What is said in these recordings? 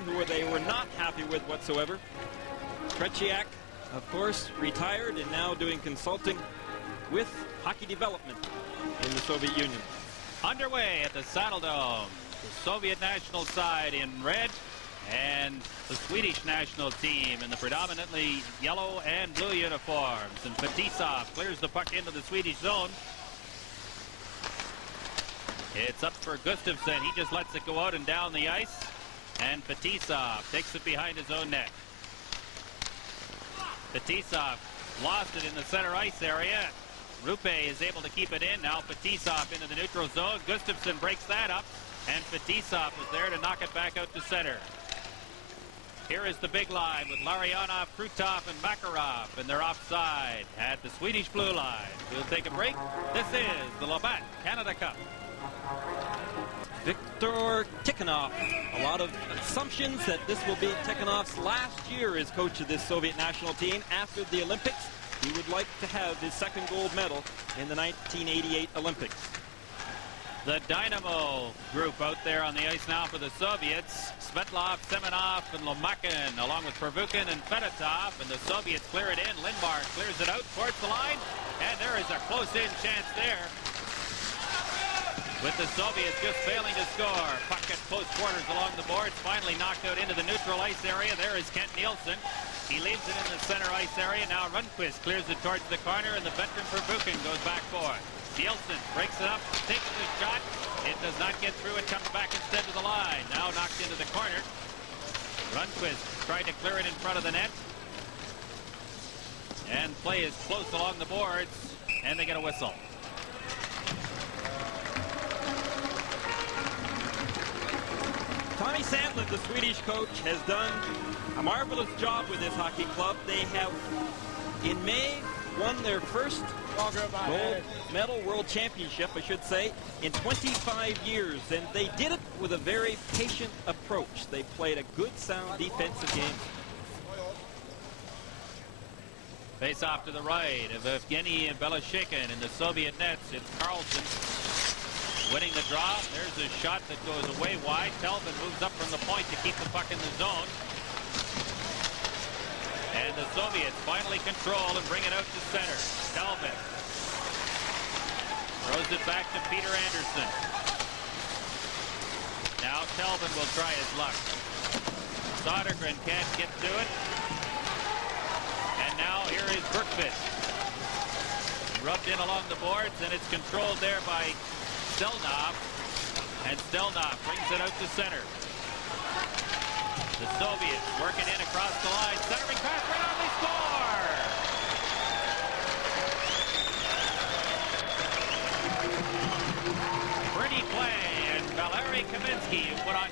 who they were not happy with whatsoever. Tretiak, of course, retired and now doing consulting with hockey development in the Soviet Union. Underway at the Saddle Dome. The Soviet national side in red and the Swedish national team in the predominantly yellow and blue uniforms. And Fetisov clears the puck into the Swedish zone. It's up for Gustafsson. He just lets it go out and down the ice. And Fetisov takes it behind his own net. Fetisov lost it in the center ice area. Rupe is able to keep it in. Now Fetisov into the neutral zone. Gustafsson breaks that up. And Fetisov is there to knock it back out to center. Here is the big line with Larionov, Krutov, and Makarov. And they're offside at the Swedish blue line. We'll take a break. This is the Labatt Canada Cup. Viktor Tikhonov. A lot of assumptions that this will be Tikhonov's last year as coach of this Soviet national team after the Olympics. He would like to have his second gold medal in the 1988 Olympics. The Dynamo group out there on the ice now for the Soviets. Svetlov, Semenov, and Lomakin, along with Pervukin and Fedotov. And the Soviets clear it in. Lindmark clears it out towards the line. And there is a close-in chance there, with the Soviets just failing to score. Puck at close quarters along the boards. Finally knocked out into the neutral ice area. There is Kent Nielsen. He leaves it in the center ice area. Now Rundqvist clears it towards the corner, and the veteran Pervukin goes back for it. Nielsen breaks it up, takes the shot. It does not get through. It comes back instead to the line. Now knocked into the corner. Rundqvist tried to clear it in front of the net. And play is close along the boards, and they get a whistle. Tommy Sandlin, the Swedish coach, has done a marvelous job with this hockey club. They have, in May, won their first gold medal world championship, I should say, in 25 years. And they did it with a very patient approach. They played a good, sound defensive game. Face off to the right of Evgeny and Belashikhin in the Soviet nets. It's Carlson winning the draw. There's a shot that goes away wide. Telvin moves up from the point to keep the puck in the zone. And the Soviets finally control and bring it out to center. Telvin throws it back to Peter Anderson. Now Telvin will try his luck. Sodergren can't get to it. And now here is Berkvist. Rubbed in along the boards, and it's controlled there by Stelnov. And Stelnov brings it out to center. The Soviets working in across the line. Centering pass right on, they score! Pretty play, and Valeri Kaminsky, who put on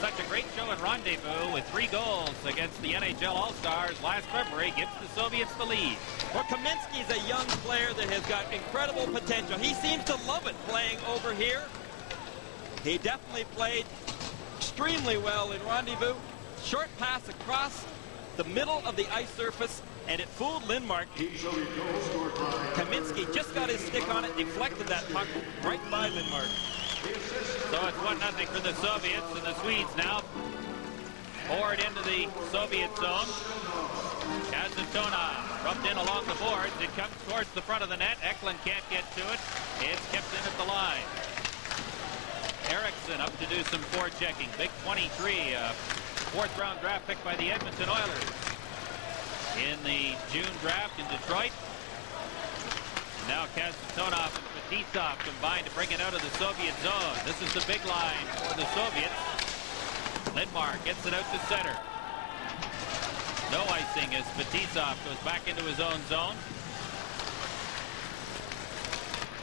such a great show in Rendezvous with 3 goals against the NHL All-Stars last February, gives the Soviets the lead. Well, Kaminsky is a young player that has got incredible potential. He seems to love it playing over here. He definitely played extremely well in Rendezvous. Short pass across the middle of the ice surface, and it fooled Lindmark. Kaminsky just got his stick on it, deflected that puck right by Lindmark. So it's 1-0 for the Soviets, and the Swedes now poured into the Soviet zone. Kazatonov rubbed in along the boards. It comes towards the front of the net. Eklund can't get to it. It's kept in at the line. Eriksson up to do some forechecking. Big 23, fourth-round draft pick by the Edmonton Oilers in the June draft in Detroit. Now Kazatonov and Fetisov combined to bring it out of the Soviet zone. This is the big line for the Soviets. Lindmark gets it out to center. No icing as Fetisov goes back into his own zone.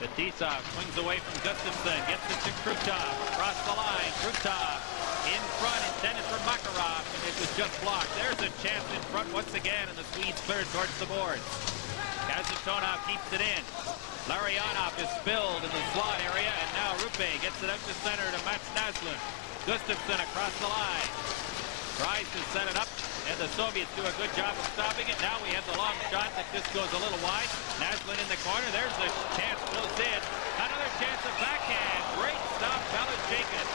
Fetisov swings away from Gustafsson, gets it to Krutov, across the line. Krutov in front, intended for Makarov, and it was just blocked. There's a chance in front once again, and the Swedes cleared towards the boards. Kazatonov keeps it in. Larionov is spilled in the slot area, and now Rupe gets it up to center to Mats Naslund. Gustafsson across the line. Tries to set it up, and the Soviets do a good job of stopping it. Now we have the long shot that just goes a little wide. Naslund in the corner. There's the chance close in. Another chance of backhand. Great stop, Belashikhin.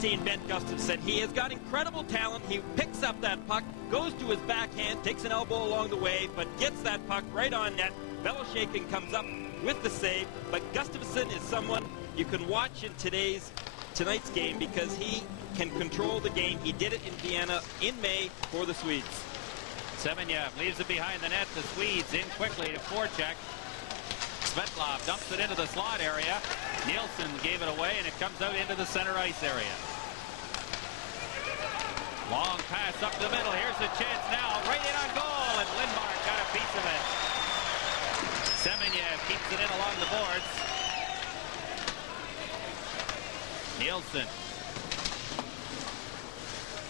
16, Ben Gustafsson. He has got incredible talent. He picks up that puck, goes to his backhand, takes an elbow along the way, but gets that puck right on net. Beloshakin comes up with the save, but Gustafsson is someone you can watch in tonight's game because he can control the game. He did it in Vienna in May for the Swedes. Semenyev leaves it behind the net. The Swedes in quickly to forecheck. Svetlov dumps it into the slot area. Nielsen gave it away, and it comes out into the center ice area. Long pass up the middle. Here's a chance now. Right in on goal, and Lindmark got a piece of it. Semenyev keeps it in along the boards. Nielsen.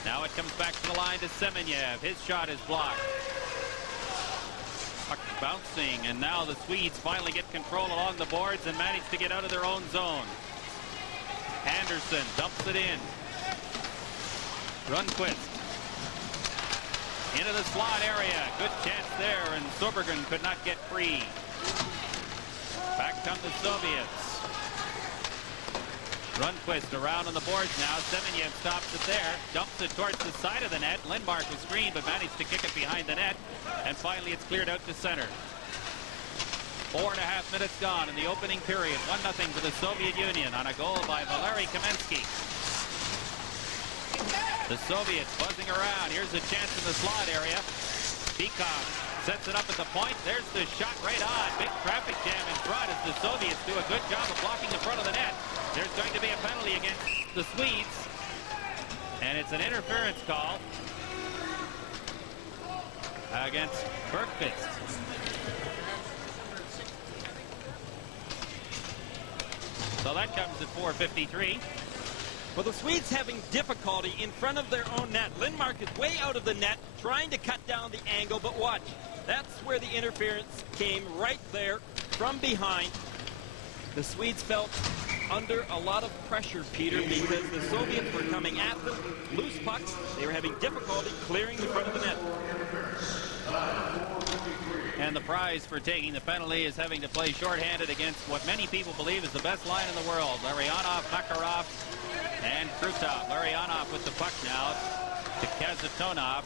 Now it comes back to the line to Semenyev. His shot is blocked. Puck bouncing, and now the Swedes finally get control along the boards and manage to get out of their own zone. Anderson dumps it in. Rundqvist into the slot area. Good chance there, and Sobergen could not get free. Back come the Soviets. Rundqvist around on the boards now. Semenyev stops it there. Dumps it towards the side of the net. Lindmark was screened but managed to kick it behind the net. And finally it's cleared out to center. 4.5 minutes gone in the opening period. 1-0 for the Soviet Union on a goal by Valeri Kamensky. The Soviets buzzing around. Here's a chance in the slot area. Peacock sets it up at the point. There's the shot right on. Big traffic jam in front as the Soviets do a good job of blocking the front of the net. There's going to be a penalty against the Swedes. And it's an interference call against Bergqvist. So that comes at 4:53. Well, the Swedes having difficulty in front of their own net. Lindmark is way out of the net, trying to cut down the angle, but watch. That's where the interference came, right there from behind. The Swedes felt under a lot of pressure, Peter, because the Soviets were coming at them, loose pucks. They were having difficulty clearing the front of the net. And the prize for taking the penalty is having to play shorthanded against what many people believe is the best line in the world. Larionov, Makarov, and Krutov. Larionov with the puck now to Kazatonov.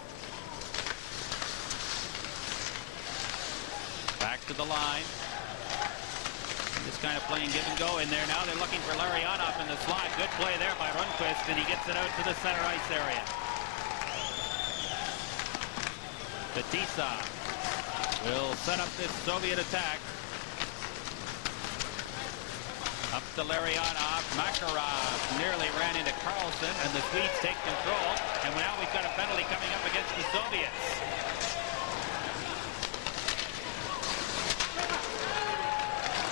Back to the line. Just kind of playing give and go in there now. They're looking for Larionov in the slot. Good play there by Rundqvist, and he gets it out to the center ice area. Batisa will set up this Soviet attack. Up to Larionov. Makarov nearly ran into Carlson, and the Swedes take control. And now we've got a penalty coming up against the Soviets.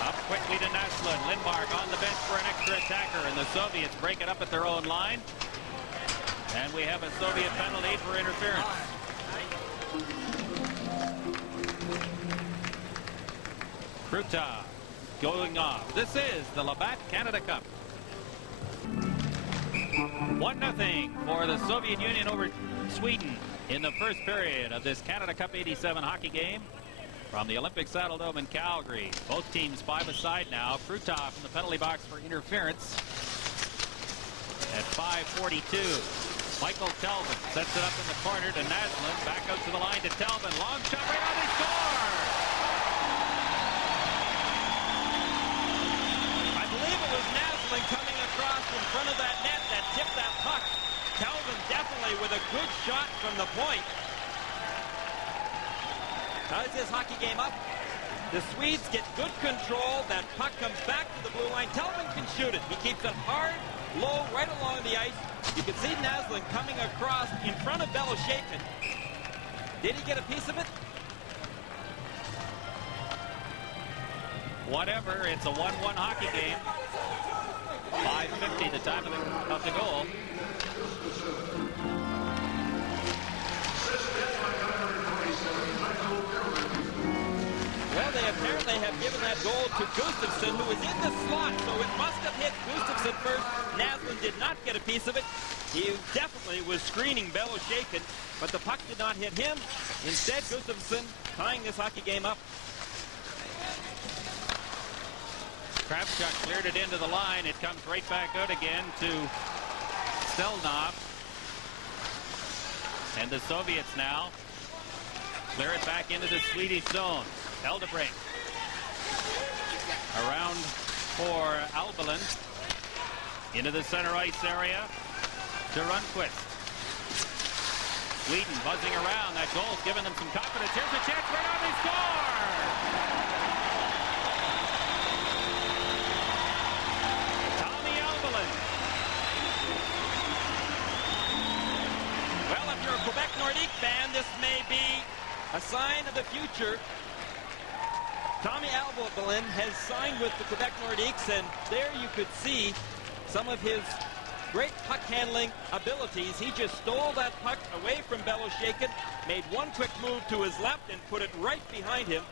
Up quickly to Naslund. Lindmark on the bench for an extra attacker, and the Soviets break it up at their own line. And we have a Soviet penalty for interference. Krutov going off. This is the Labatt Canada Cup. 1-0 for the Soviet Union over Sweden in the first period of this Canada Cup 87 hockey game from the Olympic Saddledome in Calgary. Both teams 5 aside now. Krutov in the penalty box for interference at 5:42. Michael Telvin sets it up in the corner to Naslund. Back out to the line to Telvin. Long shot right on, they score! I believe it was Naslund coming across in front of that net that tipped that puck. Telvin definitely with a good shot from the point. Ties this hockey game up. The Swedes get good control. That puck comes back to the blue line. Telvin can shoot it. He keeps it hard, low, right along the ice. You can see Naslund coming across in front of Beloshakin. Did he get a piece of it? Whatever, it's a 1-1 hockey game. 5:50 the time of the goal. Well, they apparently have given that goal to Gustafsson, who was in the slot, so it must have hit Gustafsson first. Naslund did not get a piece of it. He definitely was screening Beloshakin, but the puck did not hit him. Instead, Gustafsson tying this hockey game up. Kravchuk cleared it into the line. It comes right back out again to Stelnov. And the Soviets now clear it back into the Swedish zone. Eldebrink. Around for Albalin. Into the center ice area to Rundqvist. Sweden buzzing around. That goal's giving them some confidence. Here's a chance. Right on, they score! Tommy Albalin. Well, if you're a Quebec Nordique fan, this may be a sign of the future. Tommy Albalin has signed with the Quebec Nordiques, and there you could see some of his great puck handling abilities. He just stole that puck away from Belosheikin, made one quick move to his left and put it right behind him,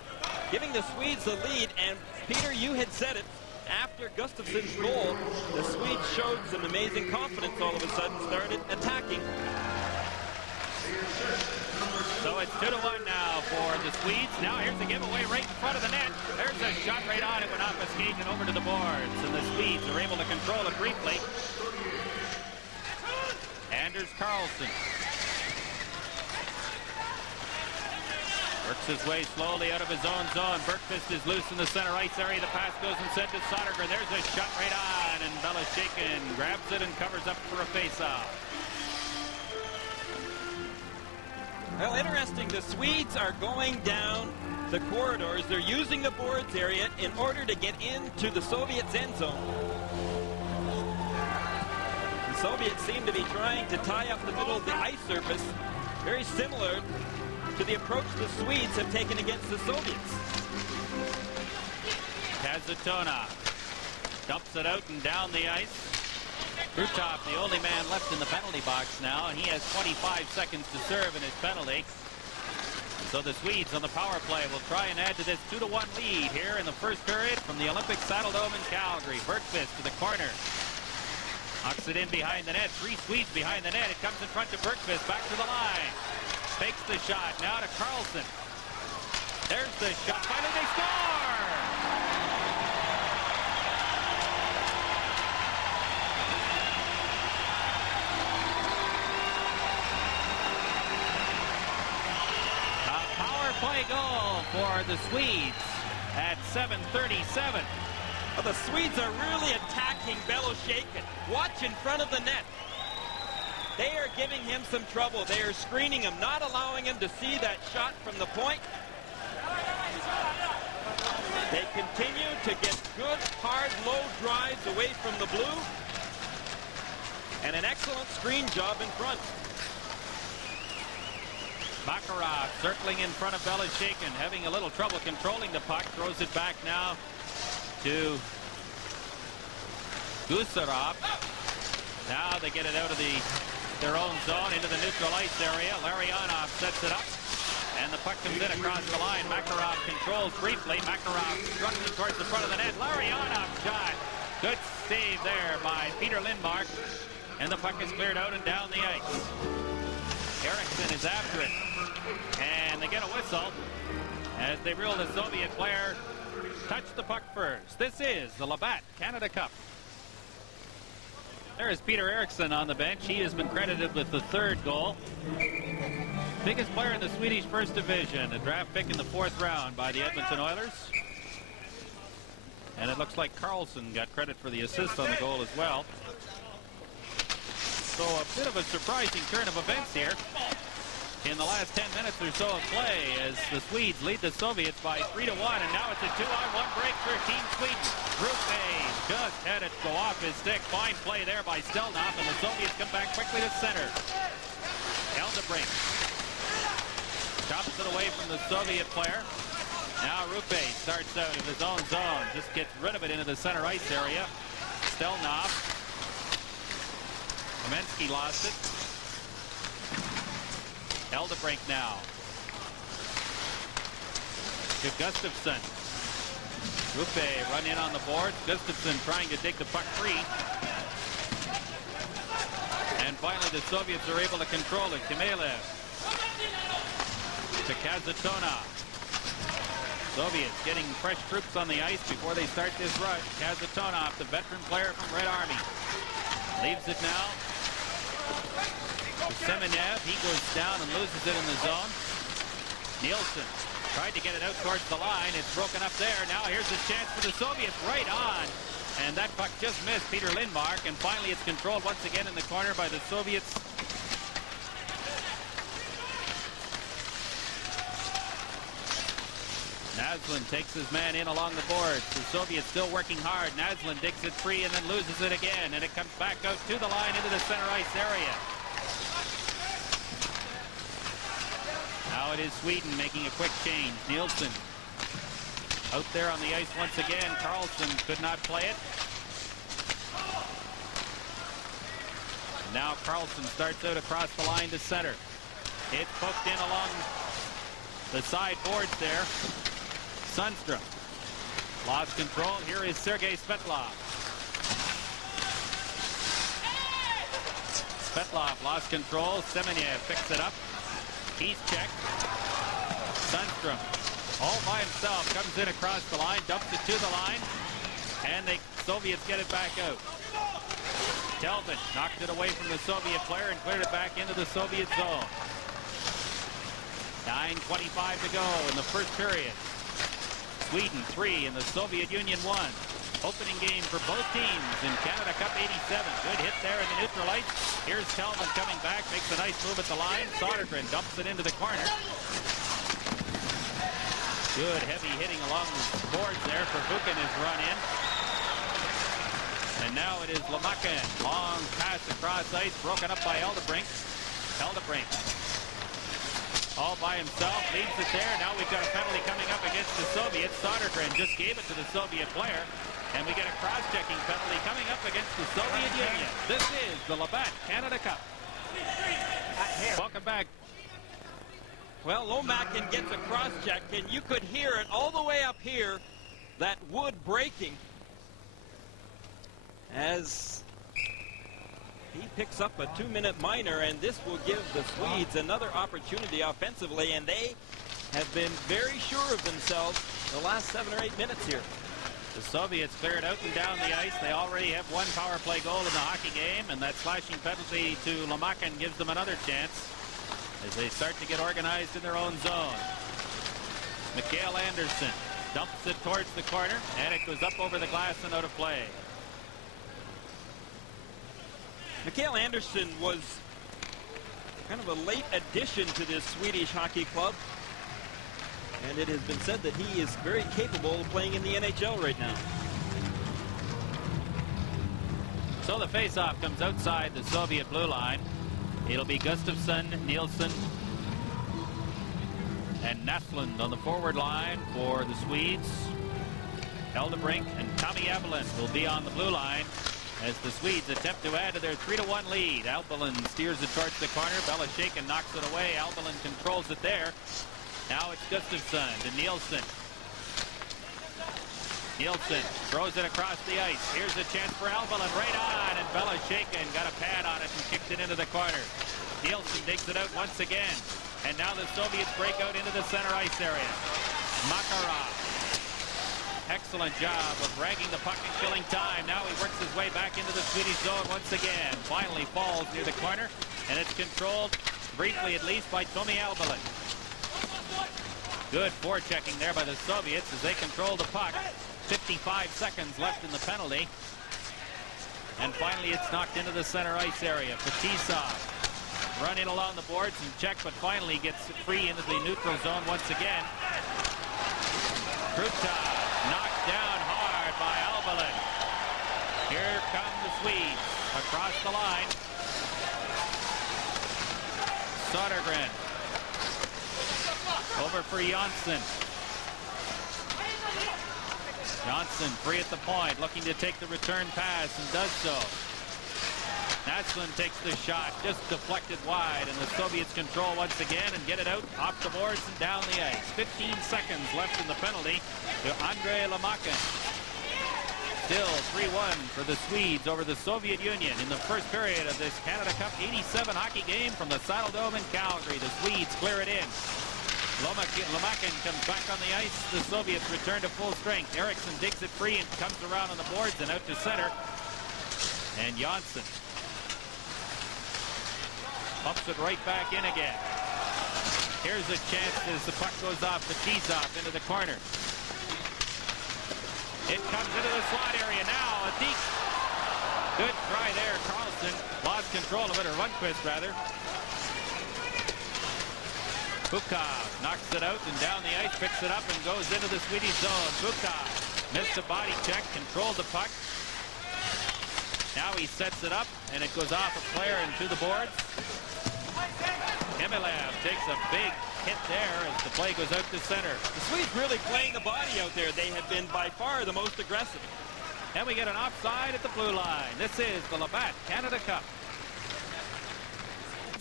giving the Swedes the lead. And Peter, you had said it, after Gustafsson's goal, the Swedes showed some amazing confidence all of a sudden, started attacking. So it's 2-1 now for the Swedes. Now here's the giveaway right in front of the net. There's a shot right on it, went off a skate and over to the boards. And the Swedes are able to control it briefly. Anders Karlsson works his way slowly out of his own zone. Bergqvist is loose in the center ice area. The pass goes instead to Sodergren. There's a shot right on, and Belosheikin grabs it and covers up for a face-off. Well, interesting. The Swedes are going down the corridors. They're using the boards area in order to get into the Soviets' end zone. The Soviets seem to be trying to tie up the middle of the ice surface, very similar to the approach the Swedes have taken against the Soviets. Kazatonov dumps it out and down the ice. Krutov, the only man left in the penalty box now, and he has 25 seconds to serve in his penalty. So the Swedes on the power play will try and add to this 2-1 lead here in the first period from the Olympic Saddledome in Calgary. Bergqvist to the corner. Knocks it in behind the net. 3 Swedes behind the net. It comes in front to Bergqvist. Back to the line. Takes the shot. Now to Karlsson. There's the shot. Finally they score! Play goal for the Swedes at 7:37. Well, the Swedes are really attacking Belosheikin. Watch in front of the net. They are giving him some trouble. They are screening him, not allowing him to see that shot from the point. They continue to get good, hard, low drives away from the blue. And an excellent screen job in front. Makarov circling in front of Belosheikin, having a little trouble controlling the puck. Throws it back now to Gusarov. Now they get it out of their own zone into the neutral ice area. Larionov sets it up, and the puck comes in across the line. Makarov controls briefly. Makarov struggling towards the front of the net. Larionov shot. Good save there by Peter Lindmark, and the puck is cleared out and down the ice. Eriksson is after it, and they get a whistle as they rule the Soviet player touched the puck first. This is the Labatt Canada Cup. There is Peter Eriksson on the bench. He has been credited with the 3rd goal. Biggest player in the Swedish First Division, a draft pick in the 4th round by the Edmonton Oilers. And it looks like Karlsson got credit for the assist on the goal as well. So a bit of a surprising turn of events here in the last 10 minutes or so of play as the Swedes lead the Soviets by 3-1, and now it's a 2-on-1 break for Team Sweden. Rupe just had it go off his stick. Fine play there by Stelnov, and the Soviets come back quickly to center. Eldebrink chops it away from the Soviet player. Now Rupe starts out of his own zone, just gets rid of it into the center ice area. Stelnov. Kamensky lost it. Eldebrink now. To Gustafsson. Rupe run in on the board. Gustafsson trying to dig the puck free. And finally the Soviets are able to control it. Kamelev. To Kazatonov. Soviets getting fresh troops on the ice before they start this rush. Kazatonov, the veteran player from Red Army. Leaves it now Semenyev, he goes down and loses it in the zone. Nielsen tried to get it out towards the line. It's broken up there. Now here's a chance for the Soviets right on. And that puck just missed Peter Lindmark. And finally it's controlled once again in the corner by the Soviets. Naslund takes his man in along the boards. The Soviets still working hard. Naslund digs it free and then loses it again. And it comes back out to the line into the center ice area. Now it is Sweden making a quick change. Nielsen out there on the ice once again. Carlson could not play it. And now Carlson starts out across the line to center. It's poked in along the side boards there. Sundstrom lost control. Here is Sergei Svetlov. Svetlov lost control. Semenyev picks it up. He's checked. Sundstrom all by himself comes in across the line, dumps it to the line, and the Soviets get it back out. Telvin knocked it away from the Soviet player and cleared it back into the Soviet zone. 9:25 to go in the first period. Sweden 3 and the Soviet Union 1. Opening game for both teams in Canada Cup 87. Good hit there in the neutral ice. Here's Telvin coming back, makes a nice move at the line. Sodergren dumps it into the corner. Good heavy hitting along the boards there for Buchan is run in. And now it is Lamakin. Long pass across ice, broken up by Eldebrink. Eldebrink all by himself, leaves it there. Now we've got a penalty coming up against the Soviets. Sodergren just gave it to the Soviet player. And we get a cross-checking penalty coming up against the Soviet Union. This is the Labatt Canada Cup. Welcome back. Well, Lomakin gets a cross-check, and you could hear it all the way up here, that wood breaking, as he picks up a 2-minute minor, and this will give the Swedes another opportunity offensively, and they have been very sure of themselves the last 7 or 8 minutes here. The Soviets cleared out and down the ice. They already have one power play goal in the hockey game, and that slashing penalty to Lamakin gives them another chance as they start to get organized in their own zone. Mikael Anderson dumps it towards the corner, and it goes up over the glass and out of play. Mikael Anderson was kind of a late addition to this Swedish hockey club. And it has been said that he is very capable of playing in the NHL right now. So the faceoff comes outside the Soviet blue line. It'll be Gustafsson, Nielsen, and Naslund on the forward line for the Swedes. Eldebrink and Tommy Evelyn will be on the blue line as the Swedes attempt to add to their 3-1 lead. Albelin steers it towards the corner. Belashekin knocks it away. Albelin controls it there. Now it's Gustafsson to Nielsen. Nielsen throws it across the ice. Here's a chance for Albelin right on, and Belashekin got a pad on it and kicked it into the corner. Nielsen digs it out once again, and now the Soviets break out into the center ice area. Makarov. Excellent job of dragging the puck and killing time. Now he works his way back into the Swedish zone once again. Finally falls near the corner, and it's controlled, briefly at least, by Tommy Albelin. Good forechecking there by the Soviets as they control the puck. 55 seconds left in the penalty. And finally it's knocked into the center ice area. Fetisov run in along the boards and check, but finally gets free into the neutral zone once again. Krutov knocked down hard by Albelin. Here come the Swedes across the line. Sodergren. Over for Jonsson. Jonsson free at the point, looking to take the return pass, and does so. Naslund takes the shot, just deflected wide, and the Soviets control once again and get it out off the boards and down the ice. 15 seconds left in the penalty to Andrei Lamakin. Still 3-1 for the Swedes over the Soviet Union in the first period of this Canada Cup 87 hockey game from the Saddle Dome in Calgary. The Swedes clear it in. Lamakin comes back on the ice. The Soviets return to full strength. Eriksson digs it free and comes around on the boards and out to center. And Jonsson Pumps it right back in again. Here's a chance as the puck goes off the tees-off into the corner. It comes into the slot area now. A deep. Good try there. Carlson lost control of it, or Lundqvist rather. Bukov knocks it out and down the ice, picks it up and goes into the Swedish zone. Bukov missed a body check, controlled the puck. Now he sets it up, and it goes off a player and to the boards. Hemilev takes a big hit there as the play goes out to center. The Swedes really playing the body out there. They have been by far the most aggressive. And we get an offside at the blue line. This is the Labatt Canada Cup.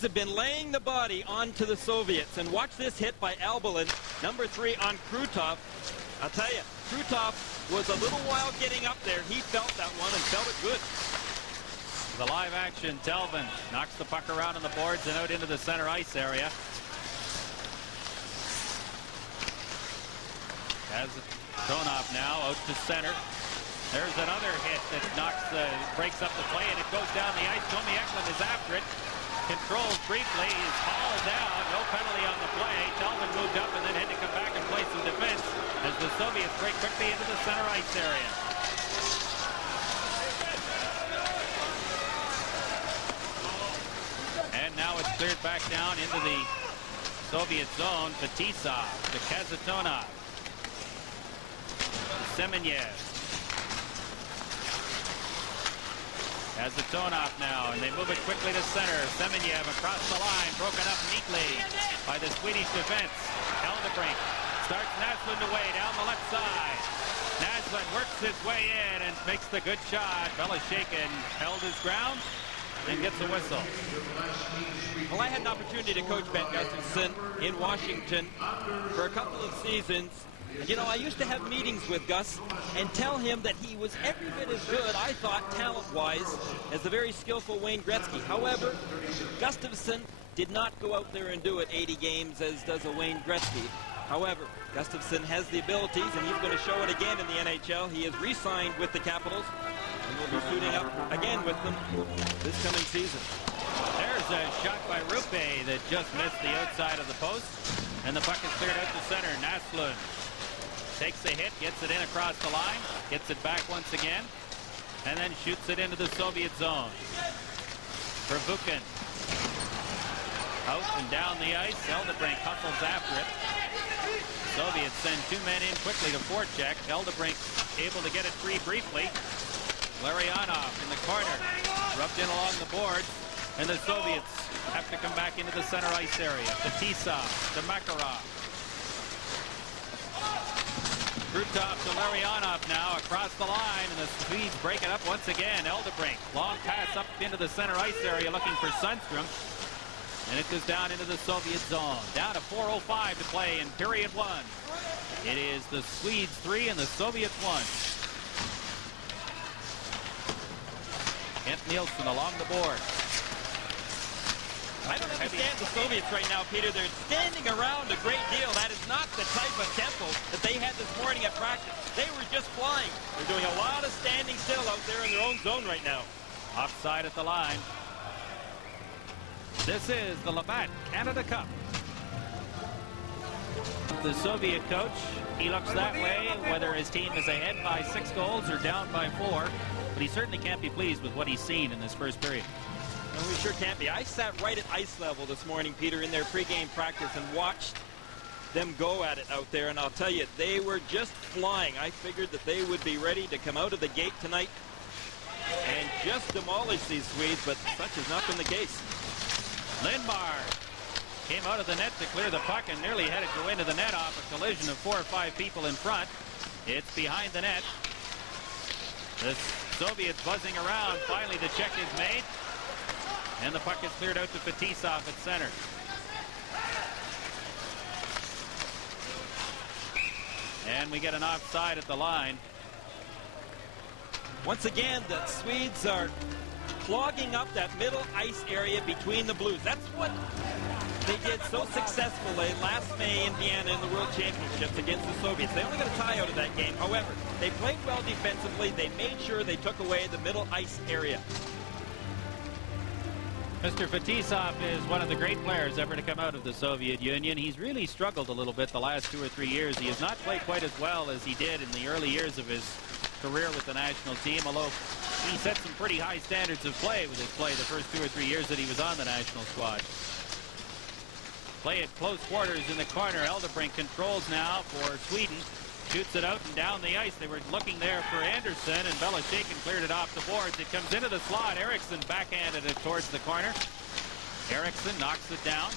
Have been laying the body onto the Soviets. And watch this hit by Albelin, number 3 on Krutov. I'll tell you, Krutov was a little while getting up there. He felt that one and felt it good. The live action, Delvin knocks the puck around on the boards and out into the center ice area. Has it thrown off now, out to center. There's another hit that breaks up the play, and it goes down the ice. Tommy Eklund is after it. Controls briefly, is hauled down. No penalty on the play. Delvin moved up and then had to come back and play some defense as the Soviets break quickly into the center ice area. And now it's cleared back down into the Soviet zone. Fetisov to Kazatonov. Semenyev. Kazatonov now, and they move it quickly to center. Semenyev across the line, broken up neatly by the Swedish defense. Heldebrink starts Naslund away down the left side. Naslund works his way in and makes the good shot. Belashekin held his ground and gets a whistle. Well, I had an opportunity to coach Ben Gustafson in Washington for a couple of seasons. You know, I used to have meetings with Gus and tell him that he was every bit as good, I thought, talent-wise, as the very skillful Wayne Gretzky. However, Gustafson did not go out there and do it 80 games as does a Wayne Gretzky. However, Gustafson has the abilities, and he's going to show it again in the NHL. He is re-signed with the Capitals, and will be suiting up again with them this coming season. There's a shot by Rupe that just missed the outside of the post, and the puck is cleared out to center. Naslund takes a hit, gets it in across the line, gets it back once again, and then shoots it into the Soviet zone. For Vukin. Out and down the ice. Heldebrink hustles after it. Soviets send 2 men in quickly to forecheck. Heldebrink able to get it free briefly. Larionov in the corner. Rubbed in along the boards. And the Soviets have to come back into the center ice area. Fetisov to Makarov. Krutov to Larionov now across the line, and the Swedes break it up once again. Heldebrink, long pass up into the center ice area looking for Sundstrom. And it goes down into the Soviet zone. Down to 4:05 to play in period 1. It is the Swedes 3 and the Soviets 1. Kent Nielsen along the board. I don't understand the Soviets right now, Peter. They're standing around a great deal. That is not the type of tempo that they had this morning at practice. They were just flying. They're doing a lot of standing still out there in their own zone right now. Offside at the line. This is the Labatt Canada Cup. The Soviet coach, he looks that way, whether his team is ahead by 6 goals or down by 4. But he certainly can't be pleased with what he's seen in this first period. No, we sure can't be. I sat right at ice level this morning, Peter, in their pregame practice and watched them go at it out there. And I'll tell you, they were just flying. I figured that they would be ready to come out of the gate tonight and just demolish these Swedes, but such has not been the case. Lindmar came out of the net to clear the puck and nearly had it go into the net off a collision of 4 or 5 people in front. It's behind the net. The Soviets buzzing around. Finally, the check is made. And the puck is cleared out to Fetisov at center. And we get an offside at the line. Once again, the Swedes are clogging up that middle ice area between the Blues. That's what they did so successfully last May in Vienna in the World Championships against the Soviets. They only got a tie out of that game. However, they played well defensively. They made sure they took away the middle ice area. Mr. Fetisov is one of the great players ever to come out of the Soviet Union. He's really struggled a little bit the last 2 or 3 years. He has not played quite as well as he did in the early years of his career with the national team, although he set some pretty high standards of play with his play the first 2 or 3 years that he was on the national squad. Play at close quarters in the corner. Eldebrink controls now for Sweden. Shoots it out and down the ice. They were looking there for Anderson, and Belashekin cleared it off the boards. It comes into the slot. Eriksson backhanded it towards the corner. Eriksson knocks it down.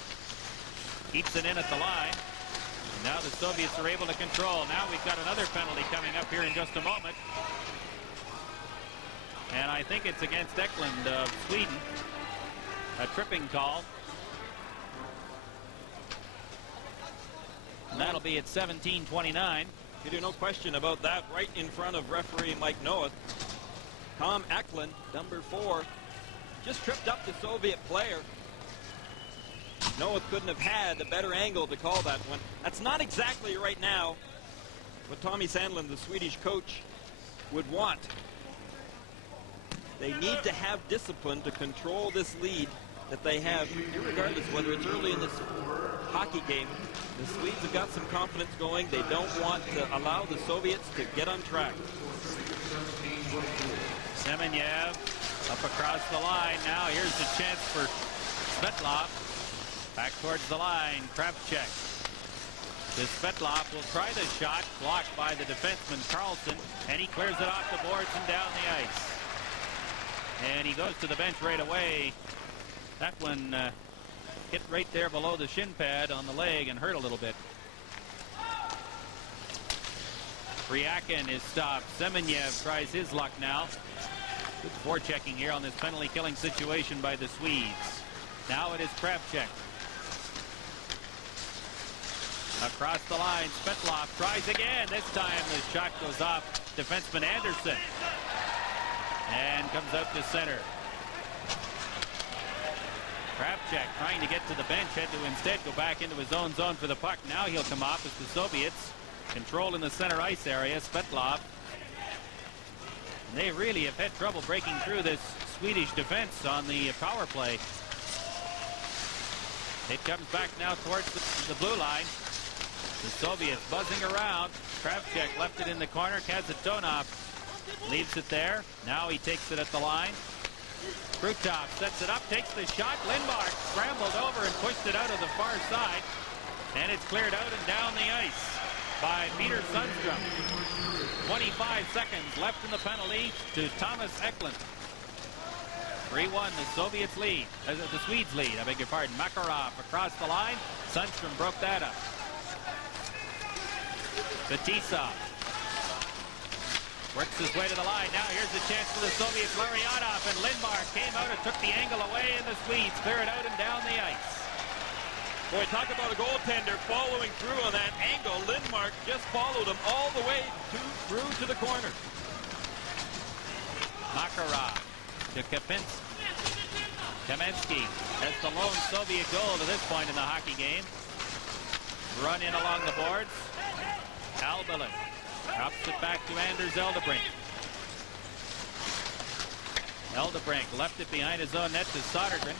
Keeps it in at the line. And now the Soviets are able to control. Now we've got another penalty coming up here in just a moment. And I think it's against Eklund of Sweden. A tripping call. And that'll be at 17:29. Peter, no question about that. Right in front of referee Mike Noeth. Tom Eklund, number 4, just tripped up the Soviet player. Noeth couldn't have had a better angle to call that one. That's not exactly right now what Tommy Sandlin, the Swedish coach, would want. They need to have discipline to control this lead that they have, regardless whether it's early in this hockey game. The Swedes have got some confidence going. They don't want to allow the Soviets to get on track. Semenyev up across the line. Now here's the chance for Svetlov. Back towards the line. Kravchuk. The Svetlov will try the shot. Blocked by the defenseman Carlson. And he clears it off the boards and down the ice. And he goes to the bench right away. That one hit right there below the shin pad on the leg and hurt a little bit. Ryakin is stopped. Semenyev tries his luck now. Good forechecking here on this penalty-killing situation by the Swedes. Now it is Kravchuk. Across the line, Svetlov tries again. This time the shot goes off defenseman Anderson. And comes out to center. Kravchuk trying to get to the bench, had to instead go back into his own zone for the puck. Now he'll come off as the Soviets control in the center ice area. Svetlov. And they really have had trouble breaking through this Swedish defense on the power play. It comes back now towards the blue line. The Soviets buzzing around. Kravchuk left it in the corner. Kazatonov leaves it there. Now he takes it at the line. Krutov sets it up, takes the shot. Lindmark scrambled over and pushed it out of the far side. And it's cleared out and down the ice by Peter Sundstrom. 25 seconds left in the penalty to Thomas Eklund. 3-1, the Soviets lead. The Swedes lead, I beg your pardon. Makarov across the line. Sundstrom broke that up. Fetisov works his way to the line. Now here's the chance for the Soviets. Larionov and Lindmark came out and took the angle away, and the Swedes clear it out and down the ice. Boy, talk about a goaltender following through on that angle. Lindmark just followed him all the way through to the corner. Makarov to Kamensky has the lone Soviet goal to this point in the hockey game. Run in along the boards. Albilin drops it back to Anders Eldebrink. Eldebrink left it behind his own net to Sodergren.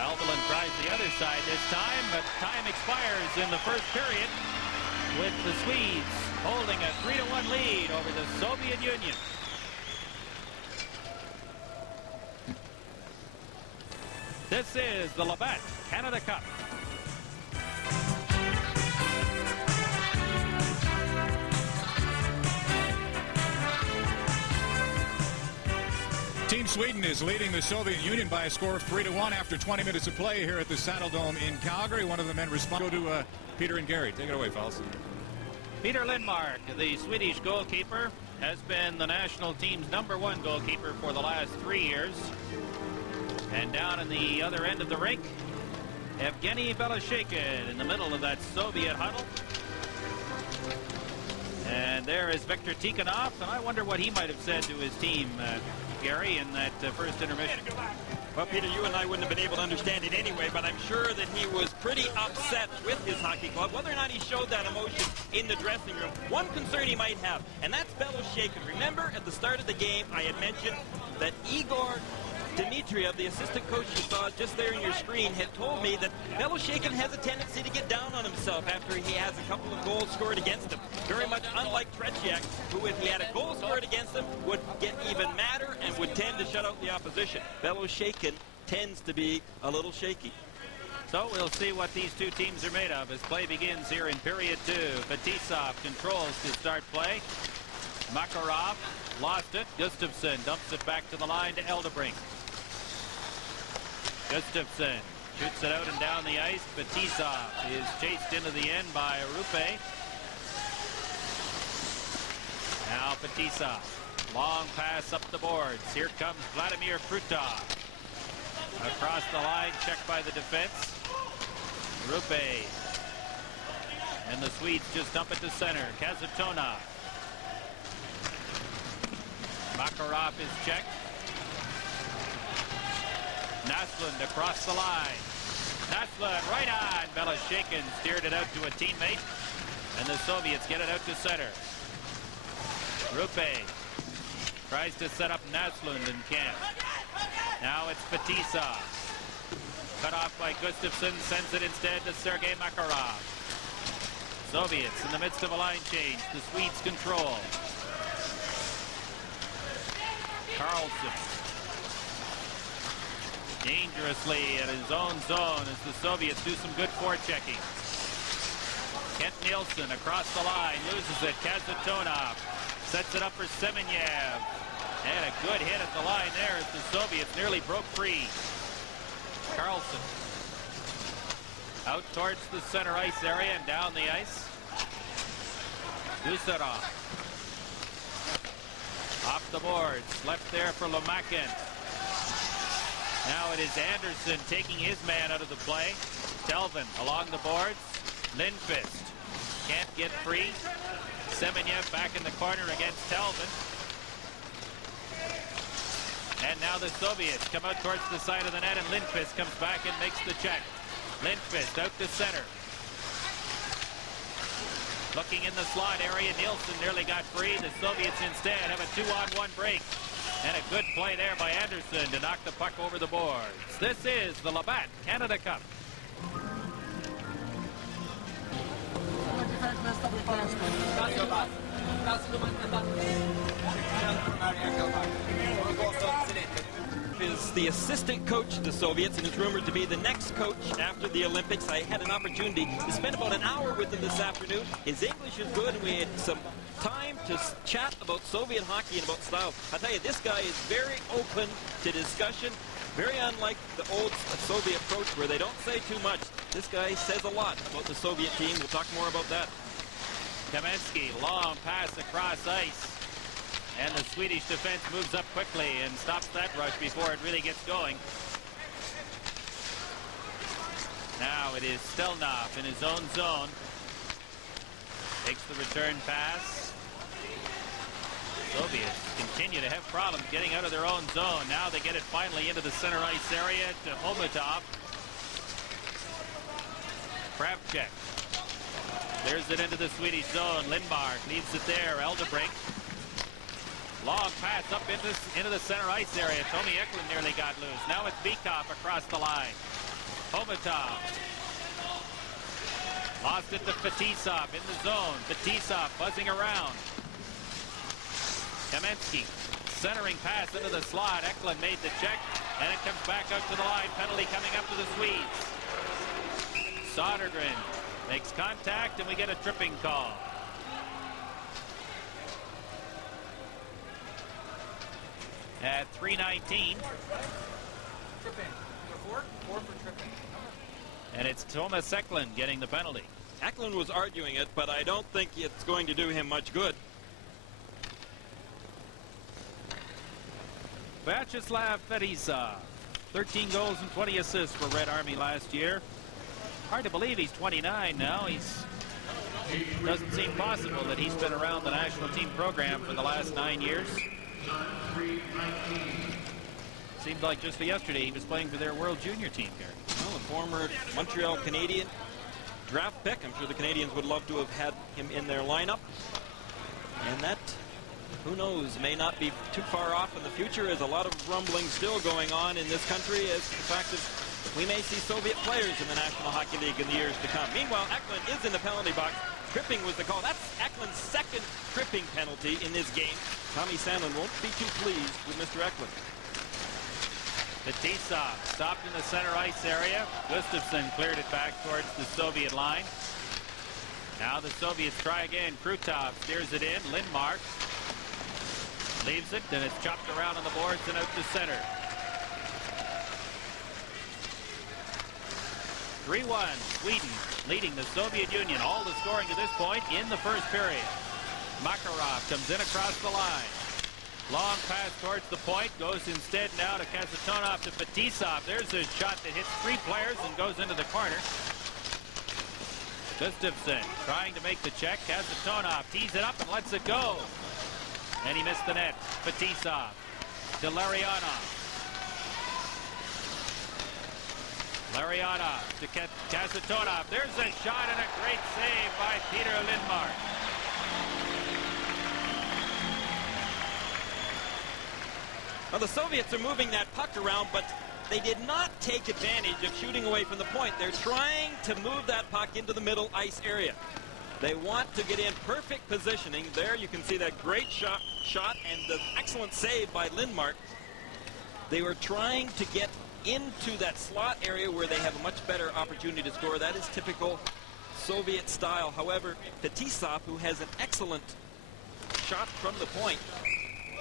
Albilin tries the other side this time, but time expires in the first period with the Swedes holding a 3-1 lead over the Soviet Union. This is the Labatt Canada Cup. Team Sweden is leading the Soviet Union by a score of 3-1 after 20 minutes of play here at the Saddledome in Calgary. One of the men respond. Go to Peter and Gary. Take it away, fellas. Peter Lindmark, the Swedish goalkeeper, has been the national team's #1 goalkeeper for the last 3 years. And down in the other end of the rink, Evgeny Belashekin in the middle of that Soviet huddle. And there is Viktor Tikhonov, and I wonder what he might have said to his team, Gary, in that first intermission. Well, Peter, you and I wouldn't have been able to understand it anyway, but I'm sure that he was pretty upset with his hockey club. Whether or not he showed that emotion in the dressing room, one concern he might have, and that's Beloshakin. Remember, at the start of the game, I had mentioned that Igor Dmitriev, the assistant coach you saw just there in your screen, had told me that Beloshakin has a tendency to get down on himself after he has a couple of goals scored against him. Very much unlike Tretiak, who, if he had a goal scored against him, would get even madder and would tend to shut out the opposition. Beloshakin tends to be a little shaky. So we'll see what these two teams are made of as play begins here in period 2. Fetisov controls to start play. Makarov lost it. Gustafsson dumps it back to the line to Eldebrink. Gustafsson shoots it out and down the ice. Fetisov is chased into the end by Rupe. Now Fetisov. Long pass up the boards. Here comes Vladimir Krutov. Across the line, checked by the defense. Rupe. And the Swedes just dump it to center. Kazatonov. Makarov is checked. Naslund across the line. Naslund right on. Beloshakin steered it out to a teammate. And the Soviets get it out to center. Rupe tries to set up Naslund and can't. Now it's Fetisov. Cut off by Gustafsson. Sends it instead to Sergei Makarov. Soviets in the midst of a line change. The Swedes control. Carlson dangerously at his own zone as the Soviets do some good forechecking. Kent Nielsen across the line, loses it. Kazatonov sets it up for Semenyev. And a good hit at the line there as the Soviets nearly broke free. Carlson out towards the center ice area and down the ice. Gusarov off the boards, left there for Lomakin. Now it is Anderson taking his man out of the play. Delvin along the boards. Lindqvist can't get free. Semenyev back in the corner against Delvin. And now the Soviets come out towards the side of the net, and Lindqvist comes back and makes the check. Lindqvist out to center. Looking in the slot area, Nielsen nearly got free. The Soviets instead have a 2-on-1 break. And a good play there by Anderson to knock the puck over the boards. This is the Labatt Canada Cup. Is the assistant coach of the Soviets and is rumored to be the next coach after the Olympics. I had an opportunity to spend about an hour with him this afternoon. His English is good, and we had some time to chat about Soviet hockey and about style. I tell you, this guy is very open to discussion, very unlike the old Soviet approach where they don't say too much. This guy says a lot about the Soviet team. We'll talk more about that. Kamensky, long pass across ice. And the Swedish defense moves up quickly and stops that rush before it really gets going. Now it is Stelnov in his own zone. Takes the return pass. Soviets continue to have problems getting out of their own zone. Now they get it finally into the center ice area to Omatov. Kravchuk clears it into the Swedish zone. Lindmark leaves it there. Eldebrink. Long pass up into the center ice area. Tommy Eklund nearly got loose. Now it's Bikov across the line. Omatov. Lost it to Fetisov in the zone. Fetisov buzzing around. Kamensky. Centering pass into the slot. Eklund made the check. And it comes back out to the line. Penalty coming up to the Swedes. Sodergren makes contact, and we get a tripping call. At 3:19. Four for tripping. And it's Thomas Eklund getting the penalty. Eklund was arguing it, but I don't think it's going to do him much good. Vyacheslav Fetisov, 13 goals and 20 assists for Red Army last year. Hard to believe he's 29 now. Doesn't seem possible that he's been around the national team program for the last 9 years. Seemed like just yesterday he was playing for their World Junior team here. Well, a former Montreal Canadian draft pick. I'm sure the Canadians would love to have had him in their lineup. And that, who knows, may not be too far off in the future, as a lot of rumbling still going on in this country as the fact that we may see Soviet players in the National Hockey League in the years to come. Meanwhile, Eklund is in the penalty box. Tripping was the call. That's Eklund's second tripping penalty in this game. Tommy Sandlin won't be too pleased with Mr. Eklund. Fetisov stopped in the center ice area. Gustafsson cleared it back towards the Soviet line. Now the Soviets try again. Krutov steers it in. Lindmark leaves it, and it's chopped around on the boards and out to center. 3-1, Sweden leading the Soviet Union. All the scoring to this point in the first period. Makarov comes in across the line. Long pass towards the point, goes instead now to Kasatonov to Fetisov. There's a shot that hits 3 players and goes into the corner. Gustafsson trying to make the check. Kasatonov tees it up and lets it go. And he missed the net. Fetisov to Larionov. Larionov to Kasatonov. There's a shot and a great save by Peter Lindmark. Well, the Soviets are moving that puck around, but they did not take advantage of shooting away from the point. They're trying to move that puck into the middle ice area. They want to get in perfect positioning. There you can see that great shot and the excellent save by Lindmark. They were trying to get into that slot area where they have a much better opportunity to score. That is typical Soviet style. However, Fetisov, who has an excellent shot from the point,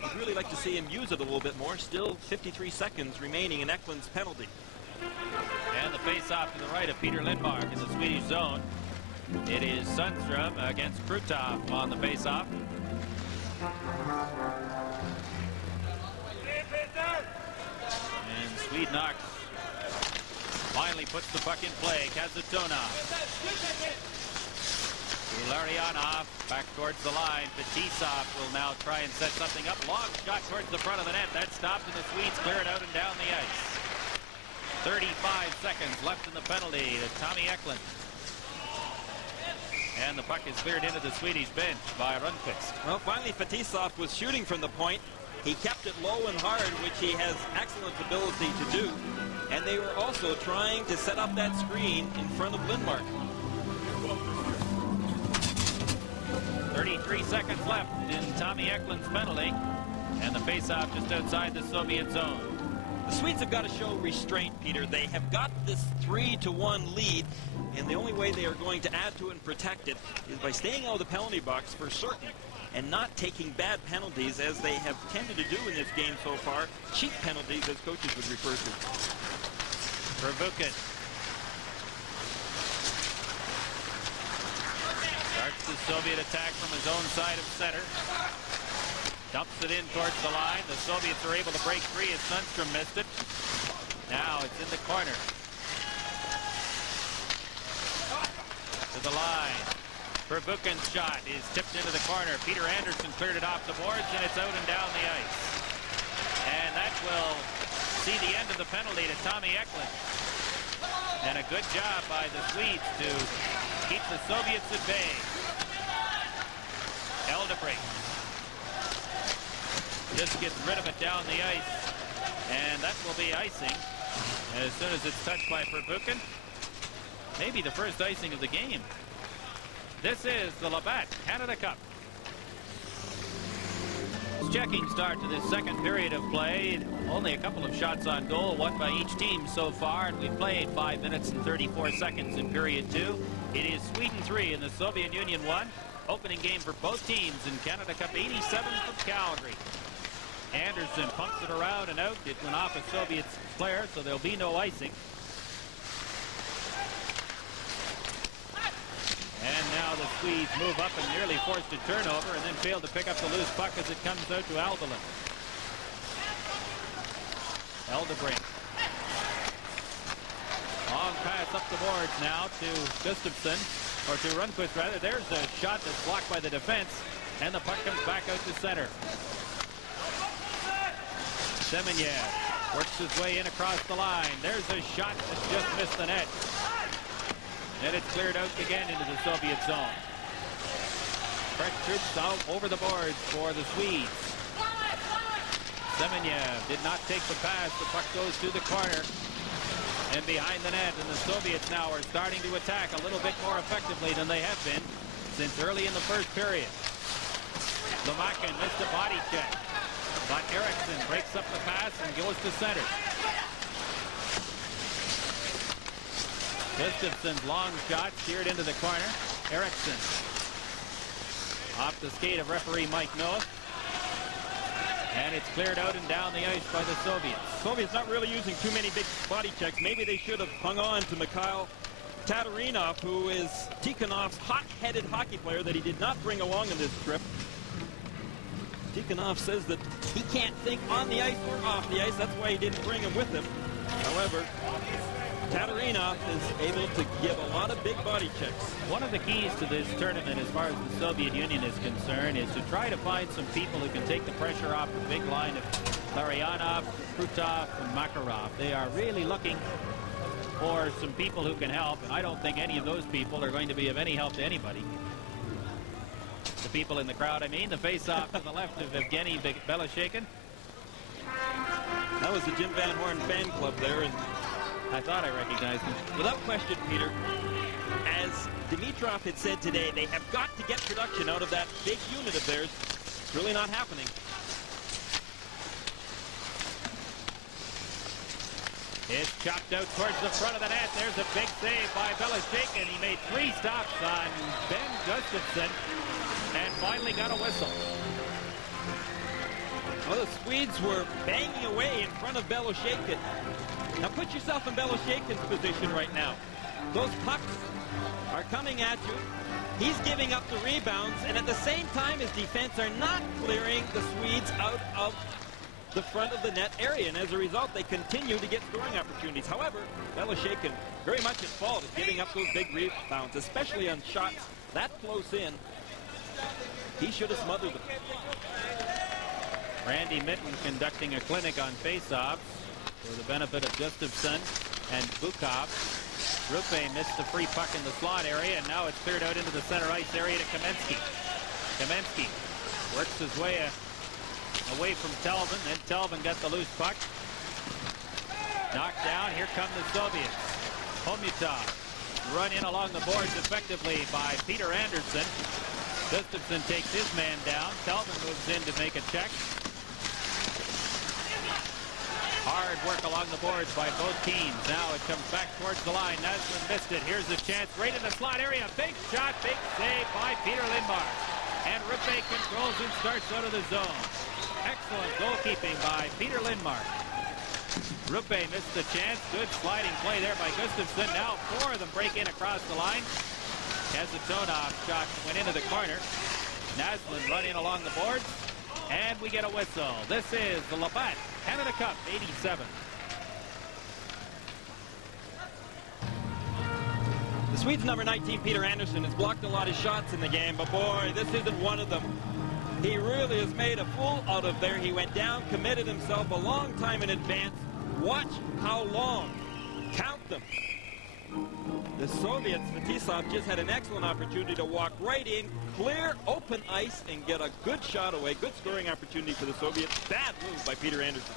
I'd really like to see him use it a little bit more. Still 53 seconds remaining in Eklund's penalty. And the face-off to the right of Peter Lindmark in the Swedish zone. It is Sundström against Krutov on the face-off. And Sweden finally puts the puck in play. Kasatonov. Larionov back towards the line. Fetisov will now try and set something up. Long shot towards the front of the net. That stopped, and the Swedes clear it out and down the ice. 35 seconds left in the penalty to Tommy Eklund. And the puck is cleared into the Swedish bench by Rundqvist. Well, finally Fetisov was shooting from the point. He kept it low and hard, which he has excellent ability to do. And they were also trying to set up that screen in front of Lindmark. 33 seconds left in Tommy Eklund's penalty, and the faceoff just outside the Soviet zone. The Swedes have got to show restraint, Peter. They have got this 3-1 lead, and the only way they are going to add to it and protect it is by staying out of the penalty box for certain and not taking bad penalties, as they have tended to do in this game so far. Cheap penalties, as coaches would refer to. Verbuchen starts the Soviet attack from his own side of center. Dumps it in towards the line. The Soviets are able to break free as Sundström missed it. Now it's in the corner. To the line. Verbuchen's shot is tipped into the corner. Peter Anderson cleared it off the boards, and it's out and down the ice. And that will see the end of the penalty to Tommy Eklund. And a good job by the Swedes to keep the Soviets at bay. Eldebrink just gets rid of it down the ice, and that will be icing as soon as it's touched by Verbuchen. Maybe the first icing of the game. This is the Labatt Canada Cup. Checking start to this second period of play. Only a couple of shots on goal, one by each team so far, and we've played 5 minutes and 34 seconds in period 2. It is Sweden 3 and the Soviet Union 1. Opening game for both teams in Canada Cup 87 from Calgary. Anderson pumps it around and out. It went off a Soviet player, so there'll be no icing. And now the Swedes move up and nearly forced a turnover and then fail to pick up the loose puck as it comes out to Aldelin. Eldebrink. Long pass up the boards now to Gustafsson, or to Rundqvist rather. There's a shot that's blocked by the defense, and the puck comes back out to center. Semenyev Works his way in across the line. There's a shot that just missed the net. And it's cleared out again into the Soviet zone. Fresh troops out over the boards for the Swedes. Semenyev did not take the pass. The puck goes to the corner and behind the net. And the Soviets now are starting to attack a little bit more effectively than they have been since early in the first period. Lamakin missed a body check, but Eriksson breaks up the pass and goes to center. Gustafsson's long shot steered into the corner. Eriksson off the skate of referee Mike Noah. And it's cleared out and down the ice by the Soviets. Soviets not really using too many big body checks. Maybe they should have hung on to Mikhail Tatarinov, who is Tikhonov's hot-headed hockey player that he did not bring along in this trip. Tikhonov says that he can't think on the ice or off the ice. That's why he didn't bring him with him. However, Tatarinov is able to give a lot of big body checks. One of the keys to this tournament as far as the Soviet Union is concerned is to try to find some people who can take the pressure off the big line of Larionov, Krutov, and Makarov. They are really looking for some people who can help, and I don't think any of those people are going to be of any help to anybody. The people in the crowd, I mean. The face-off to the left of Evgeny Beloshekin. That was the Jim Van Horn fan club there, and I thought I recognized him. Without question, Peter, as Dimitrov had said today, they have got to get production out of that big unit of theirs. It's really not happening. It's chopped out towards the front of the net. There's a big save by Beloshekin. He made 3 stops on Ben Gustafsson and finally got a whistle. Well, the Swedes were banging away in front of Beloshekin. Now put yourself in Beloshekin's position right now. Those pucks are coming at you. He's giving up the rebounds, and at the same time his defense are not clearing the Swedes out of the front of the net area, and as a result they continue to get scoring opportunities. However, Beloshekin very much at fault of giving up those big rebounds, especially on shots that close in. He should have smothered them. Randy Mitten conducting a clinic on face-offs for the benefit of Gustafsson and Bukov. Rupe missed the free puck in the slot area, and now it's cleared out into the center ice area to Kamensky. Kamensky works his way away from Telvin, then Telvin got the loose puck. Knocked down, here come the Soviets. Homutov run in along the boards effectively by Peter Anderson. Gustafsson takes his man down. Telvin moves in to make a check. Hard work along the boards by both teams. Now it comes back towards the line. Naslund missed it. Here's a chance right in the slot area. Big shot, big save by Peter Lindmark. And Rupe controls and starts out of the zone. Excellent goalkeeping by Peter Lindmark. Rupe missed the chance. Good sliding play there by Gustafsson. Now 4 of them break in across the line. Kazatonov shot went into the corner. Naslund run in along the boards. And we get a whistle. This is the Labatt Canada Cup 87. The Swedes' number 19, Peter Anderson, has blocked a lot of shots in the game, but boy, this isn't one of them. He really has made a fool out of there. He went down, committed himself a long time in advance. Watch how long. Count them. The Soviets, Fetisov, just had an excellent opportunity to walk right in, clear, open ice, and get a good shot away. Good scoring opportunity for the Soviets. Bad move by Peter Anderson.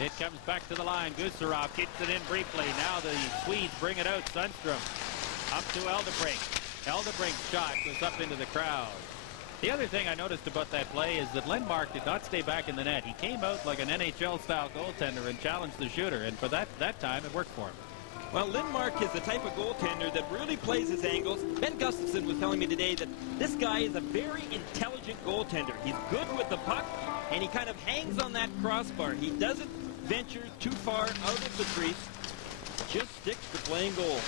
It comes back to the line. Gusarov keeps it in briefly. Now the Swedes bring it out. Sundstrom up to Eldebrink. Eldebrink's shot goes up into the crowd. The other thing I noticed about that play is that Lindmark did not stay back in the net. He came out like an NHL-style goaltender and challenged the shooter, and for that time it worked for him. Well, Lindmark is the type of goaltender that really plays his angles. Ben Gustafsson was telling me today that this guy is a very intelligent goaltender. He's good with the puck, and he kind of hangs on that crossbar. He doesn't venture too far out of the crease. Just sticks to playing goal.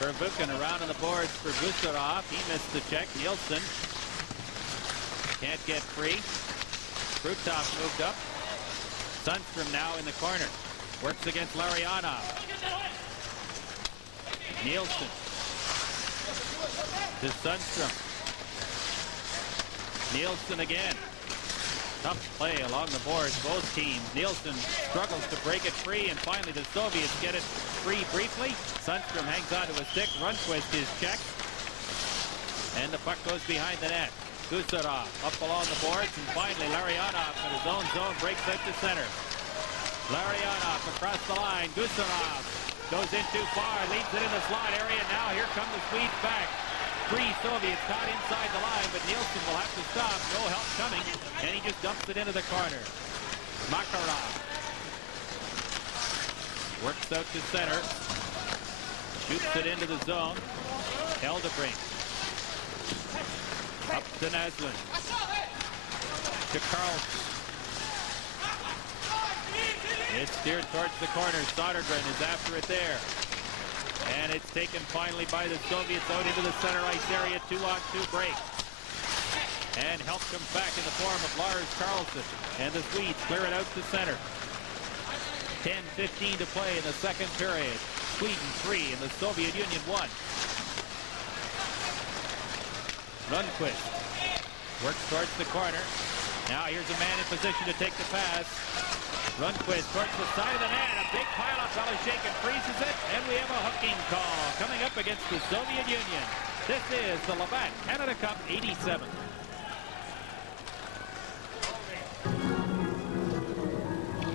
Verbuchen around on the boards for Gusarov. He missed the check. Nielsen can't get free. Krutov moved up. Sundstrom now in the corner. Works against Larionov. Nielsen to Sundstrom. Nielsen again. Tough play along the boards, both teams. Nielsen struggles to break it free, and finally the Soviets get it free briefly. Sundstrom hangs onto a stick. Rundqvist is checked. And the puck goes behind the net. Gusarov up along the boards, and finally Larionov in his own zone breaks out to center. Larionov across the line. Gusarov goes in too far, leads it in the slot area. Now here come the Swedes back. 3 Soviets caught inside the line, but Nielsen will have to stop. No help coming, and he just dumps it into the corner. Makarov works out to center. Shoots it into the zone. Eldebrink. Up to Naslund. To Carlson. It's steered towards the corner. Sodergren is after it there. And it's taken finally by the Soviets out into the center ice area. 2-on-2 break. And help comes back in the form of Lars Carlson. And the Swedes clear it out to center. 10:15 to play in the second period. Sweden 3 and the Soviet Union 1. Rundqvist works towards the corner. Now here's a man in position to take the pass. Rundqvist towards the side of the net. A big pile-up. Belichick freezes it, and we have a hooking call coming up against the Soviet Union. This is the Labatt Canada Cup 87.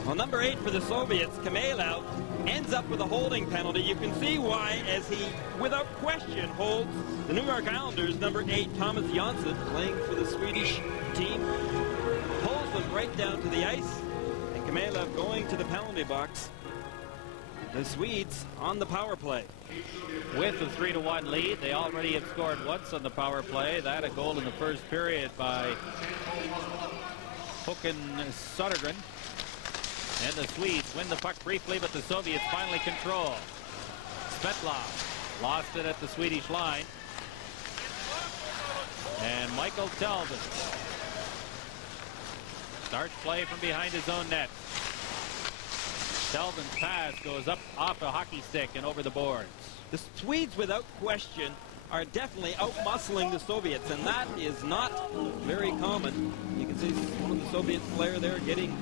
Well, number 8 for the Soviets, Kamelov, ends up with a holding penalty. You can see why, as he, without question, holds the New York Islanders, number 8, Thomas Jonsson, playing for the Swedish team, pulls them right down to the ice, and Kamelov going to the penalty box. The Swedes on the power play. With a 3-1 lead, they already have scored once on the power play. That a goal in the first period by Håkan Sodergren. And the Swedes win the puck briefly, but the Soviets finally control. Svetlov lost it at the Swedish line. And Michael Telvin starts play from behind his own net. Telvin's pass goes up off a hockey stick and over the boards. The Swedes, without question, are definitely out-muscling the Soviets, and that is not very common. You can see one of the Soviet player there getting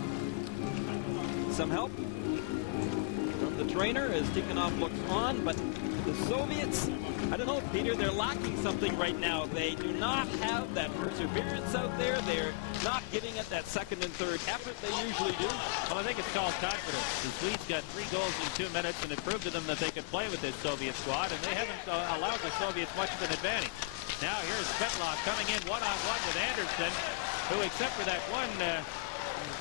some help from the trainer as Tikhonov looks on, but the Soviets, I don't know, Peter, they're lacking something right now. They do not have that perseverance out there. They're not giving it that second and third effort they usually do. Well, I think it's called confidence. The Swedes got 3 goals in 2 minutes, and it proved to them that they could play with this Soviet squad, and they haven't allowed the Soviets much of an advantage. Now here's Svetlov coming in one-on-one with Anderson, who, except for that one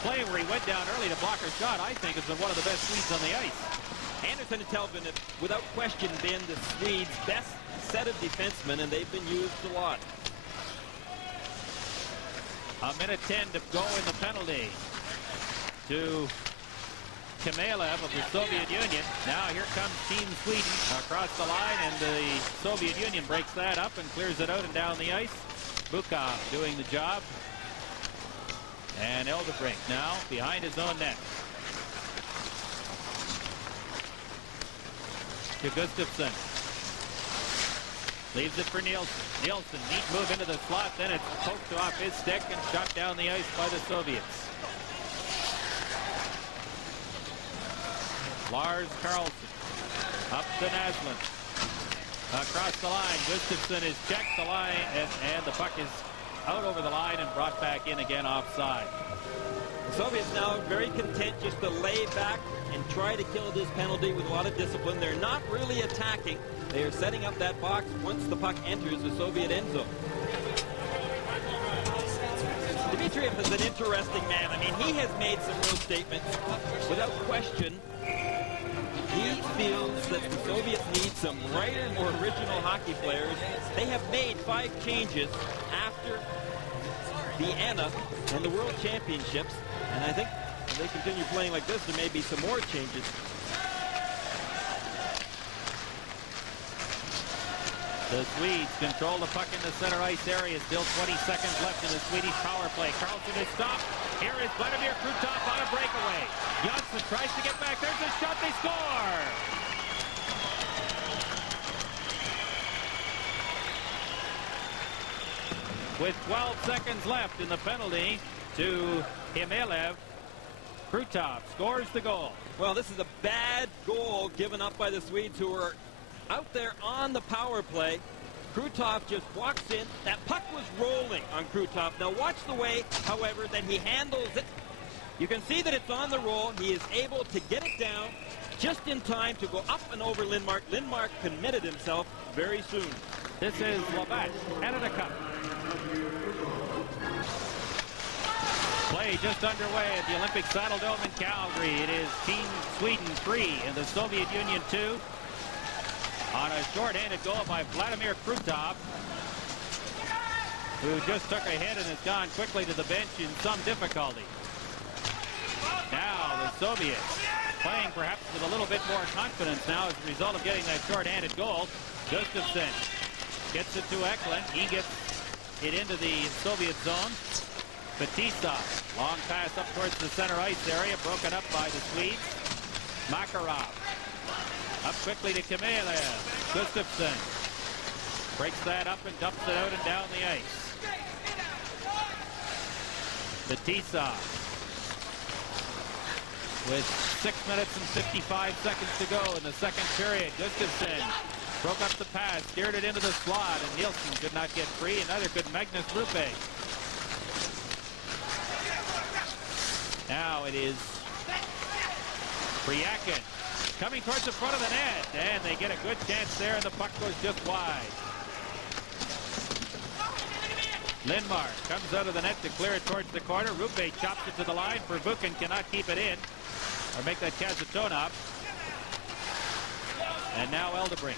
play where he went down early to block her shot, I think has been one of the best Swedes on the ice. Anderson and Telvin have, without question, been the Swedes' best set of defensemen, and they've been used a lot. A minute 10 to go in the penalty to Kamelov of the Soviet Union. Now here comes Team Sweden across the line, and the Soviet Union breaks that up and clears it out and down the ice. Bukov doing the job. And Eldebrink now behind his own net. To Gustafsson. Leaves it for Nielsen. Nielsen, neat move into the slot, then it's poked off his stick and shot down the ice by the Soviets. Lars Carlson. Up to Naslund. Across the line, Gustafsson is checked the line, and the puck is out over the line and brought back in again offside. The Soviets now very content just to lay back and try to kill this penalty with a lot of discipline. They're not really attacking. They are setting up that box once the puck enters the Soviet end zone. Dmitriev is an interesting man. I mean, he has made some real statements. Without question, he feels that the Soviets need some brighter, more original hockey players. They have made 5 changes after Vienna and the World Championships, and I think if they continue playing like this, there may be some more changes. The Swedes control the puck in the center ice area. Still 20 seconds left in the Swedish power play. Carlson is stopped. Here is Vladimir Krutov on a breakaway. Jonsson tries to get back. There's a shot. They score! With 12 seconds left in the penalty, to Himilev. Krutov scores the goal. Well, this is a bad goal given up by the Swedes, who are out there on the power play. Krutov just walks in. That puck was rolling on Krutov. Now watch the way, however, that he handles it. You can see that it's on the roll. He is able to get it down just in time to go up and over Lindmark. Lindmark committed himself very soon. This is Labatt, Canada Cup. Play just underway at the Olympic Saddle Dome in Calgary. It is Team Sweden 3 and the Soviet Union 2. On a short-handed goal by Vladimir Krutov, who just took a hit and has gone quickly to the bench in some difficulty. Now the Soviets playing perhaps with a little bit more confidence now as a result of getting that short-handed goal. Gustafsson gets it to Eklund. He gets it into the Soviet zone. Batista, long pass up towards the center ice area, broken up by the Swedes. Makarov, up quickly to Kamilev. Gustafsson breaks that up and dumps it out and down the ice. Batista with 6 minutes and 55 seconds to go in the second period. Gustafsson broke up the pass, steered it into the slot, and Nielsen could not get free, and neither could Magnus Rupe. Now it is Priakin coming towards the front of the net, and they get a good chance there, and the puck goes just wide. Lindmark comes out of the net to clear it towards the corner. Rupe chops it to the line. Verbuchen cannot keep it in, or make that Kazatonov. And now Eldebrink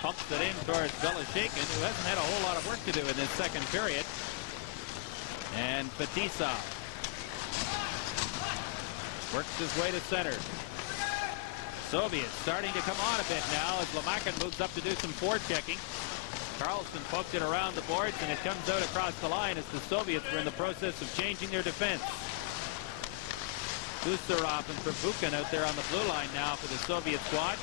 pumps it in towards Belashekin, who hasn't had a whole lot of work to do in this second period. And Batista works his way to center. Soviets starting to come on a bit now as Lamakin moves up to do some forechecking. Carlson poked it around the boards, and it comes out across the line as the Soviets were in the process of changing their defense. Kusterov and Verbuchen out there on the blue line now for the Soviet squad.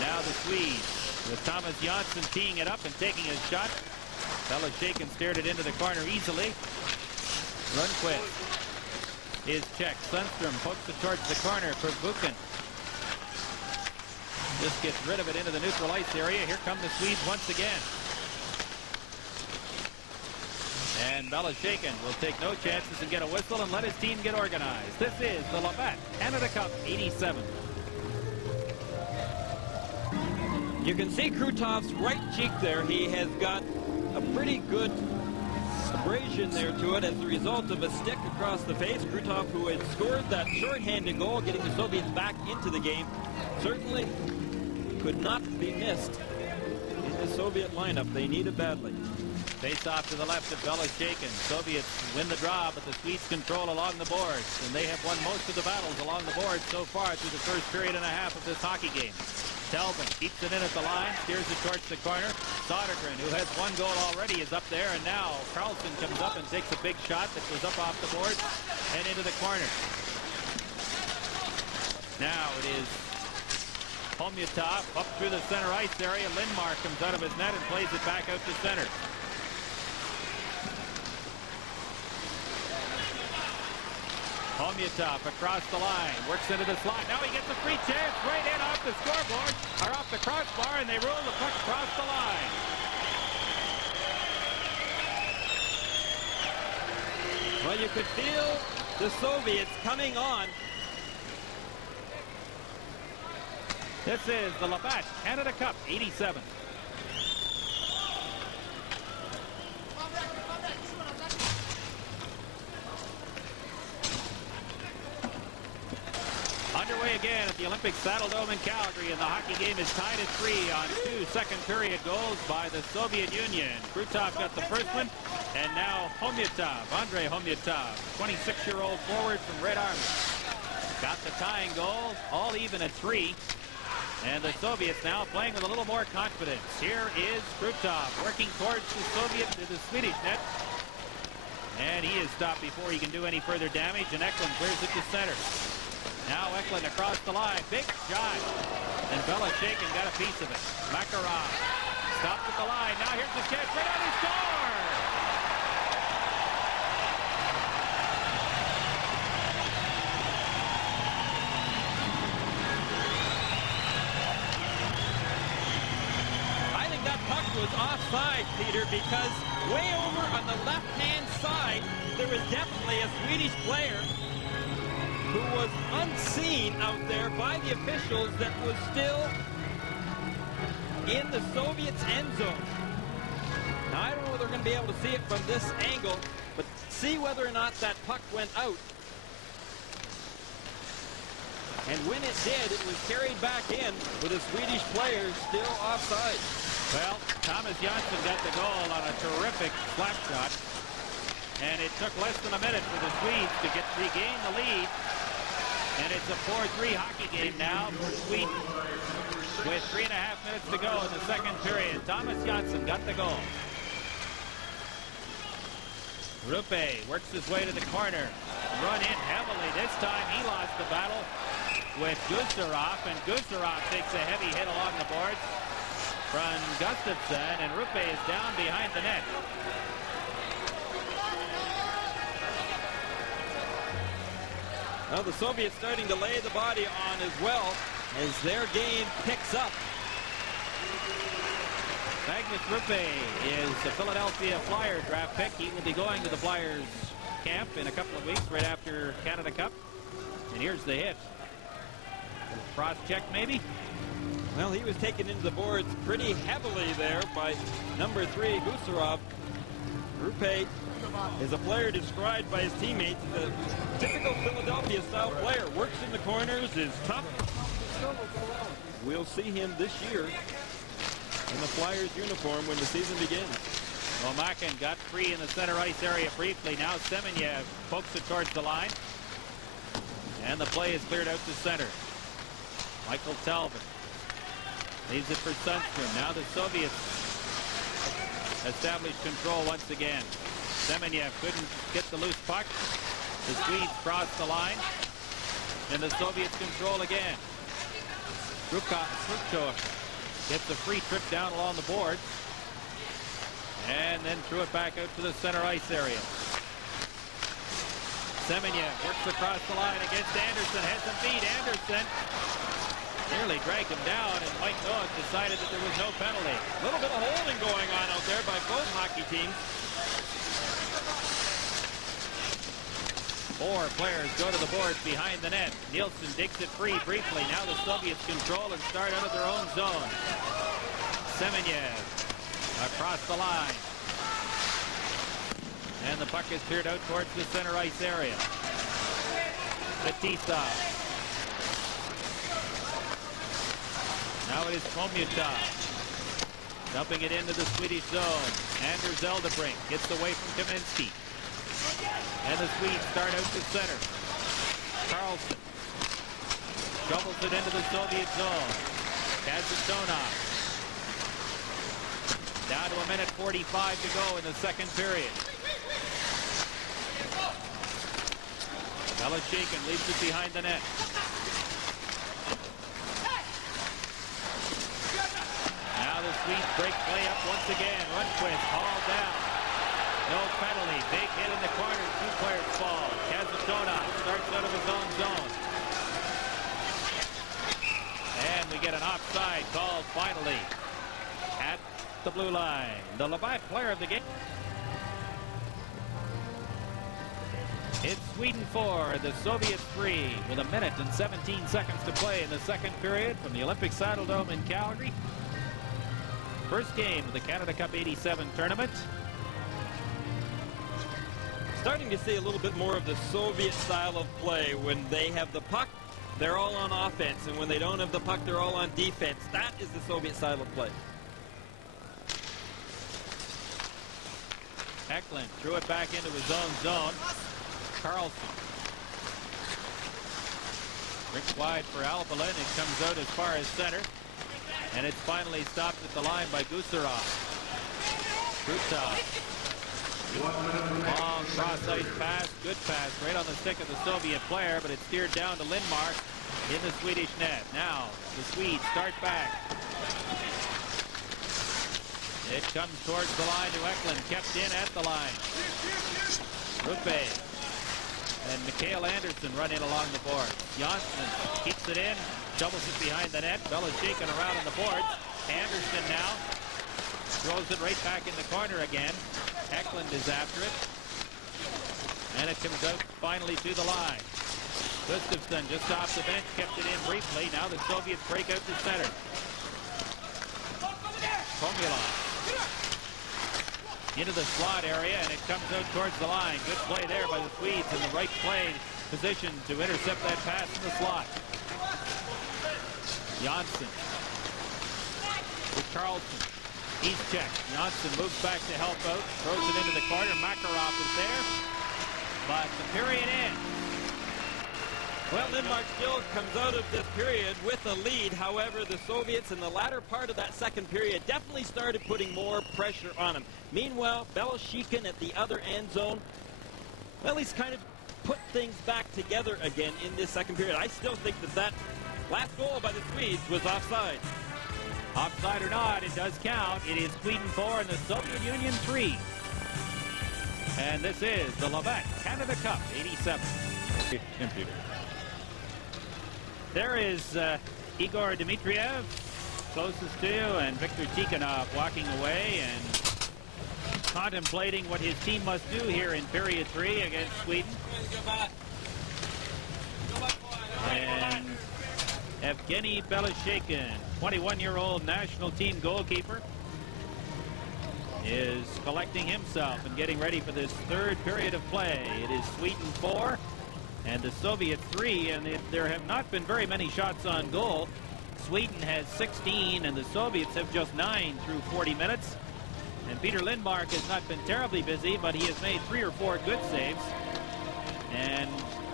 Now the Swedes with Thomas Jansson teeing it up and taking his shot. Belashekin steered it into the corner easily. Lundqvist is checked. Sundstrom pokes it towards the corner for Buchen. Just gets rid of it into the neutral ice area. Here come the Swedes once again. And Belashekin will take no chances and get a whistle and let his team get organized. This is the Labatt Canada Cup 87. You can see Krutov's right cheek there. He has got a pretty good abrasion there to it as a result of a stick across the face. Krutov, who had scored that short-handed goal, getting the Soviets back into the game, certainly could not be missed in the Soviet lineup. They need it badly. Face off to the left of Belashekin. Soviets win the draw, but the Swedes control along the boards, and they have won most of the battles along the boards so far through the first period and a half of this hockey game. Telvin keeps it in at the line, steers it towards the corner. Sodergren, who has one goal already, is up there, and now Carlson comes up and takes a big shot that goes up off the boards and into the corner. Now it is Homyatov up through the center ice area. Lindmark comes out of his net and plays it back out to center. Homyatov across the line, works into the slot. Now he gets a free chance right in off the scoreboard, or off the crossbar, and they roll the puck across the line. Well, you could feel the Soviets coming on. This is the Labatt Canada Cup 87. Underway again at the Olympic Saddle Dome in Calgary, and the hockey game is tied at 3 on 2 second period goals by the Soviet Union. Krutov got the first one, and now Homyatov, Andrei Homyatov, 26-year-old forward from Red Army, got the tying goal, all even at 3. And the Soviets now playing with a little more confidence. Here is Krutov working towards the Swedish net. And he is stopped before he can do any further damage, and Eklund clears it to center. Now Eklund across the line. Big shot. And Belichick got a piece of it. Makarov stopped at the line. Now here's the catch. Right on, he scores! I think that puck was offside, Peter, because way over on the left-hand side, there was definitely a Swedish player who was unseen out there by the officials that was still in the Soviets' end zone. Now, I don't know whether they're going to be able to see it from this angle, but see whether or not that puck went out. And when it did, it was carried back in with a Swedish player still offside. Well, Thomas Jansson got the goal on a terrific slap shot. And it took less than a minute for the Swedes to regain the lead. And it's a 4-3 hockey game now for Sweden with 3.5 minutes to go in the second period. Thomas Jansson got the goal. Rupe works his way to the corner. Run in heavily. This time he lost the battle with Gustafsson, and Gustafsson takes a heavy hit along the boards from Gustafsson, and Rupe is down behind the net. Well, the Soviets starting to lay the body on as well as their game picks up. Magnus Rupe is a Philadelphia Flyer draft pick. He will be going to the Flyers camp in a couple of weeks right after Canada Cup. And here's the hit. Cross check maybe? Well, he was taken into the boards pretty heavily there by number 3, Gusarov. Rupe is a player described by his teammates as a typical Philadelphia-style player. Works in the corners, is tough. We'll see him this year in the Flyers uniform when the season begins. Well, Makin got free in the center ice area briefly. Now Semenyev pokes it towards the line. And the play is cleared out to center. Michael Talbot leaves it for Sundstrom. Now the Soviets establish control once again. Semenyev couldn't get the loose puck. The Swedes cross the line. And the Soviets control again. Krukov gets a free trip down along the boards. And then threw it back out to the center ice area. Semenyev works across the line against Anderson. Has him beat. Anderson nearly dragged him down, and Mike Noah decided that there was no penalty. A little bit of holding going on out there by both hockey teams. 4 players go to the boards behind the net. Nielsen digs it free briefly. Now the Soviets control and start out of their own zone. Semenyev across the line. And the puck is cleared out towards the center ice area. Batista. Now it is Komutov. Dumping it into the Swedish zone. Anders Eldebrink gets away from Kaminsky. And the Swedes start out to center. Carlson shovels it into the Soviet zone. Kazatonov. Down to a minute 45 to go in the second period. Belichick leaves it behind the net. Now the Swedes break play up once again. Rundqvist hauled down. No penalty. Big hit in the corner. 2 players fall. Kazatonov starts out of his own zone. And we get an offside called finally at the blue line. The Levi player of the game. It's Sweden 4, the Soviets 3, with a minute and 17 seconds to play in the second period from the Olympic Saddledome in Calgary. First game of the Canada Cup 87 tournament. Starting to see a little bit more of the Soviet style of play. When they have the puck, they're all on offense, and when they don't have the puck, they're all on defense. That is the Soviet style of play. Eklund threw it back into his own zone. Carlson. Rick wide for Albalin. It comes out as far as center. And it's finally stopped at the line by Gusarov. Krutov. Long cross-ice pass. Good pass right on the stick of the Soviet player, but it's steered down to Lindmark. in the Swedish net. Now the Swedes start back. It comes towards the line to Eklund, kept in at the line. Ruppe and Mikael Anderson run in along the boards. Johnsson keeps it in, doubles it behind the net. Bell is shaken around on the boards. Anderson now throws it right back in the corner again. Eklund is after it. And it comes out finally to the line. Gustafsson just off the bench, kept it in briefly. Now the Soviets break out to center. Komulov into the slot area, and it comes out towards the line. Good play there by the Swedes in the right play position to intercept that pass in the slot. Johnsson with Carlson. He's checked. Johnsson moves back to help out, throws it into the corner. Makarov is there, but the period ends. Well, Lindmark still comes out of this period with a lead. However, the Soviets in the latter part of that second period definitely started putting more pressure on them. Meanwhile, Beloshikin at the other end zone, well, he's kind of put things back together again in this second period. I still think that last goal by the Swedes was offside. Offside or not, it does count. It is Sweden 4 and the Soviet Union 3. And this is the Labatt Canada Cup 87. Computer. There is Igor Dmitriev, closest to, and Viktor Tikhonov walking away and contemplating what his team must do here in period 3 against Sweden. And Evgeny Beloshikin, 21-year-old national team goalkeeper, is collecting himself and getting ready for this third period of play. It is Sweden 4 and the Soviets 3, and there have not been very many shots on goal. Sweden has 16 and the Soviets have just 9 through 40 minutes. And Peter Lindmark has not been terribly busy, but he has made 3 or 4 good saves and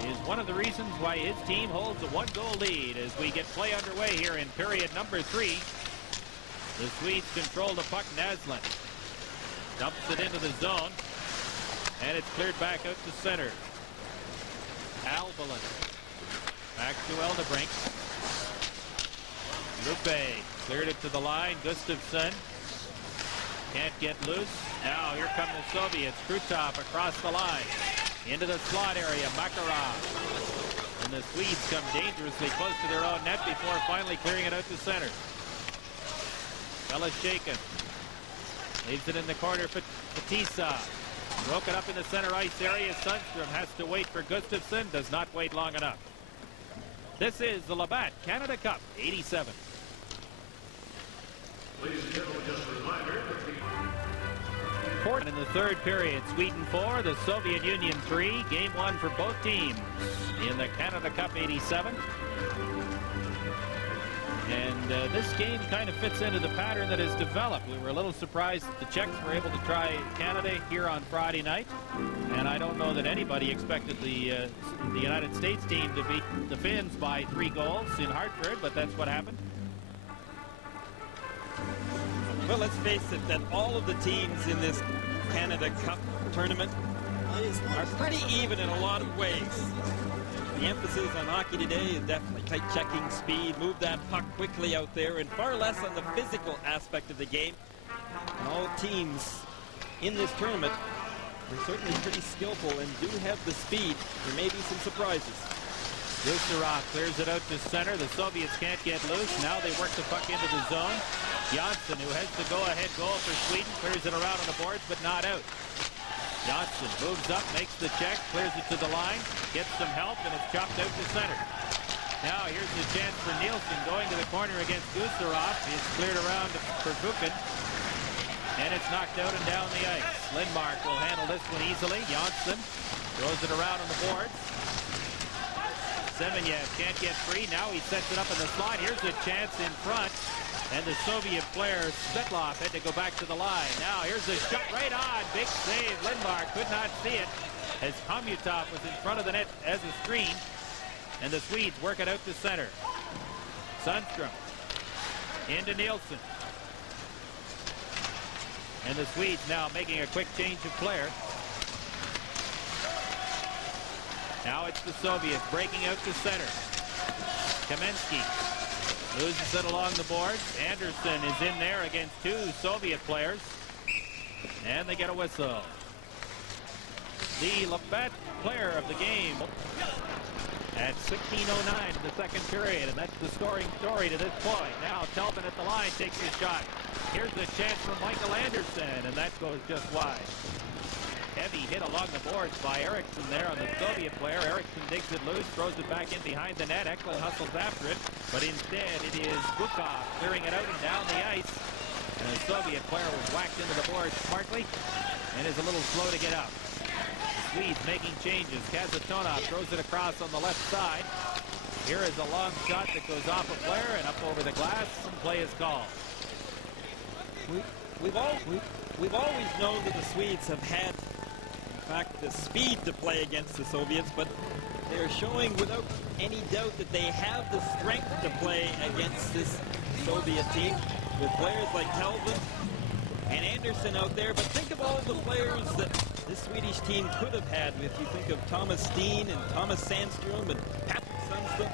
is one of the reasons why his team holds a 1-goal lead as we get play underway here in period number 3. The Swedes control the puck. Naslund dumps it into the zone, and it's cleared back out to center. Albalin back to Eldebrink. Ruppe cleared it to the line. Gustafsson can't get loose. Now here come the Soviets. Krutov across the line into the slot area. Makarov, and the Swedes come dangerously close to their own net before finally clearing it out to center. Beloshikin leaves it in the corner for Fatisa. Broke it up in the center ice area. Sundstrom has to wait for Gustafsson. Does not wait long enough. This is the Labatt Canada Cup 87. Ladies and gentlemen, just a reminder. In the third period, Sweden 4, the Soviet Union 3. Game 1 for both teams in the Canada Cup 87. And this game kind of fits into the pattern that has developed. We were a little surprised that the Czechs were able to try Canada here on Friday night. And I don't know that anybody expected the United States team to beat the Finns by 3 goals in Hartford, but that's what happened. Well, let's face it, that all of the teams in this Canada Cup tournament are pretty even in a lot of ways. The emphasis on hockey today is definitely tight checking, speed, move that puck quickly out there, and far less on the physical aspect of the game. And all teams in this tournament are certainly pretty skillful and do have the speed. There may be some surprises. Gusarov clears it out to center. The Soviets can't get loose. Now they work the puck into the zone. Johnsson, who has the go-ahead goal for Sweden, clears it around on the boards, but not out. Johnsson moves up, makes the check, clears it to the line, gets some help, and it's chopped out to center. Now here's the chance for Nielsen going to the corner against Gusarov. It's cleared around for Buchan, and it's knocked out and down the ice. Lindmark will handle this one easily. Johnsson throws it around on the boards. Semenyev can't get free. Now he sets it up in the slot. Here's a chance in front. And the Soviet player, Svetlov, had to go back to the line. Now, here's a shot right on. Big save. Lindmark could not see it as Komutov was in front of the net as a screen. And the Swedes work it out to center. Sundstrom into Nielsen. And the Swedes now making a quick change of player. Now it's the Soviets breaking out to center. Kamensky loses it along the boards. Anderson is in there against two Soviet players. And they get a whistle. The Labatt player of the game at 16:09 in the second period, and that's the scoring story to this point. Now Telvin at the line takes his shot. Here's the chance from Michael Anderson, and that goes just wide. Heavy hit along the boards by Eriksson there on the Soviet player. Eriksson digs it loose, throws it back in behind the net. Eklund hustles after it, but instead it is Bukov clearing it out and down the ice. And the Soviet player was whacked into the boards smartly and is a little slow to get up. The Swedes making changes. Kazatonov throws it across on the left side. Here is a long shot that goes off a player and up over the glass, and play is called. We've always known that the Swedes have had, in fact, the speed to play against the Soviets, but they're showing without any doubt that they have the strength to play against this Soviet team with players like Telvin and Anderson out there. But think of all the players that this Swedish team could have had. If you think of Thomas Steen and Thomas Sandstrom and Patrick Sundstrom,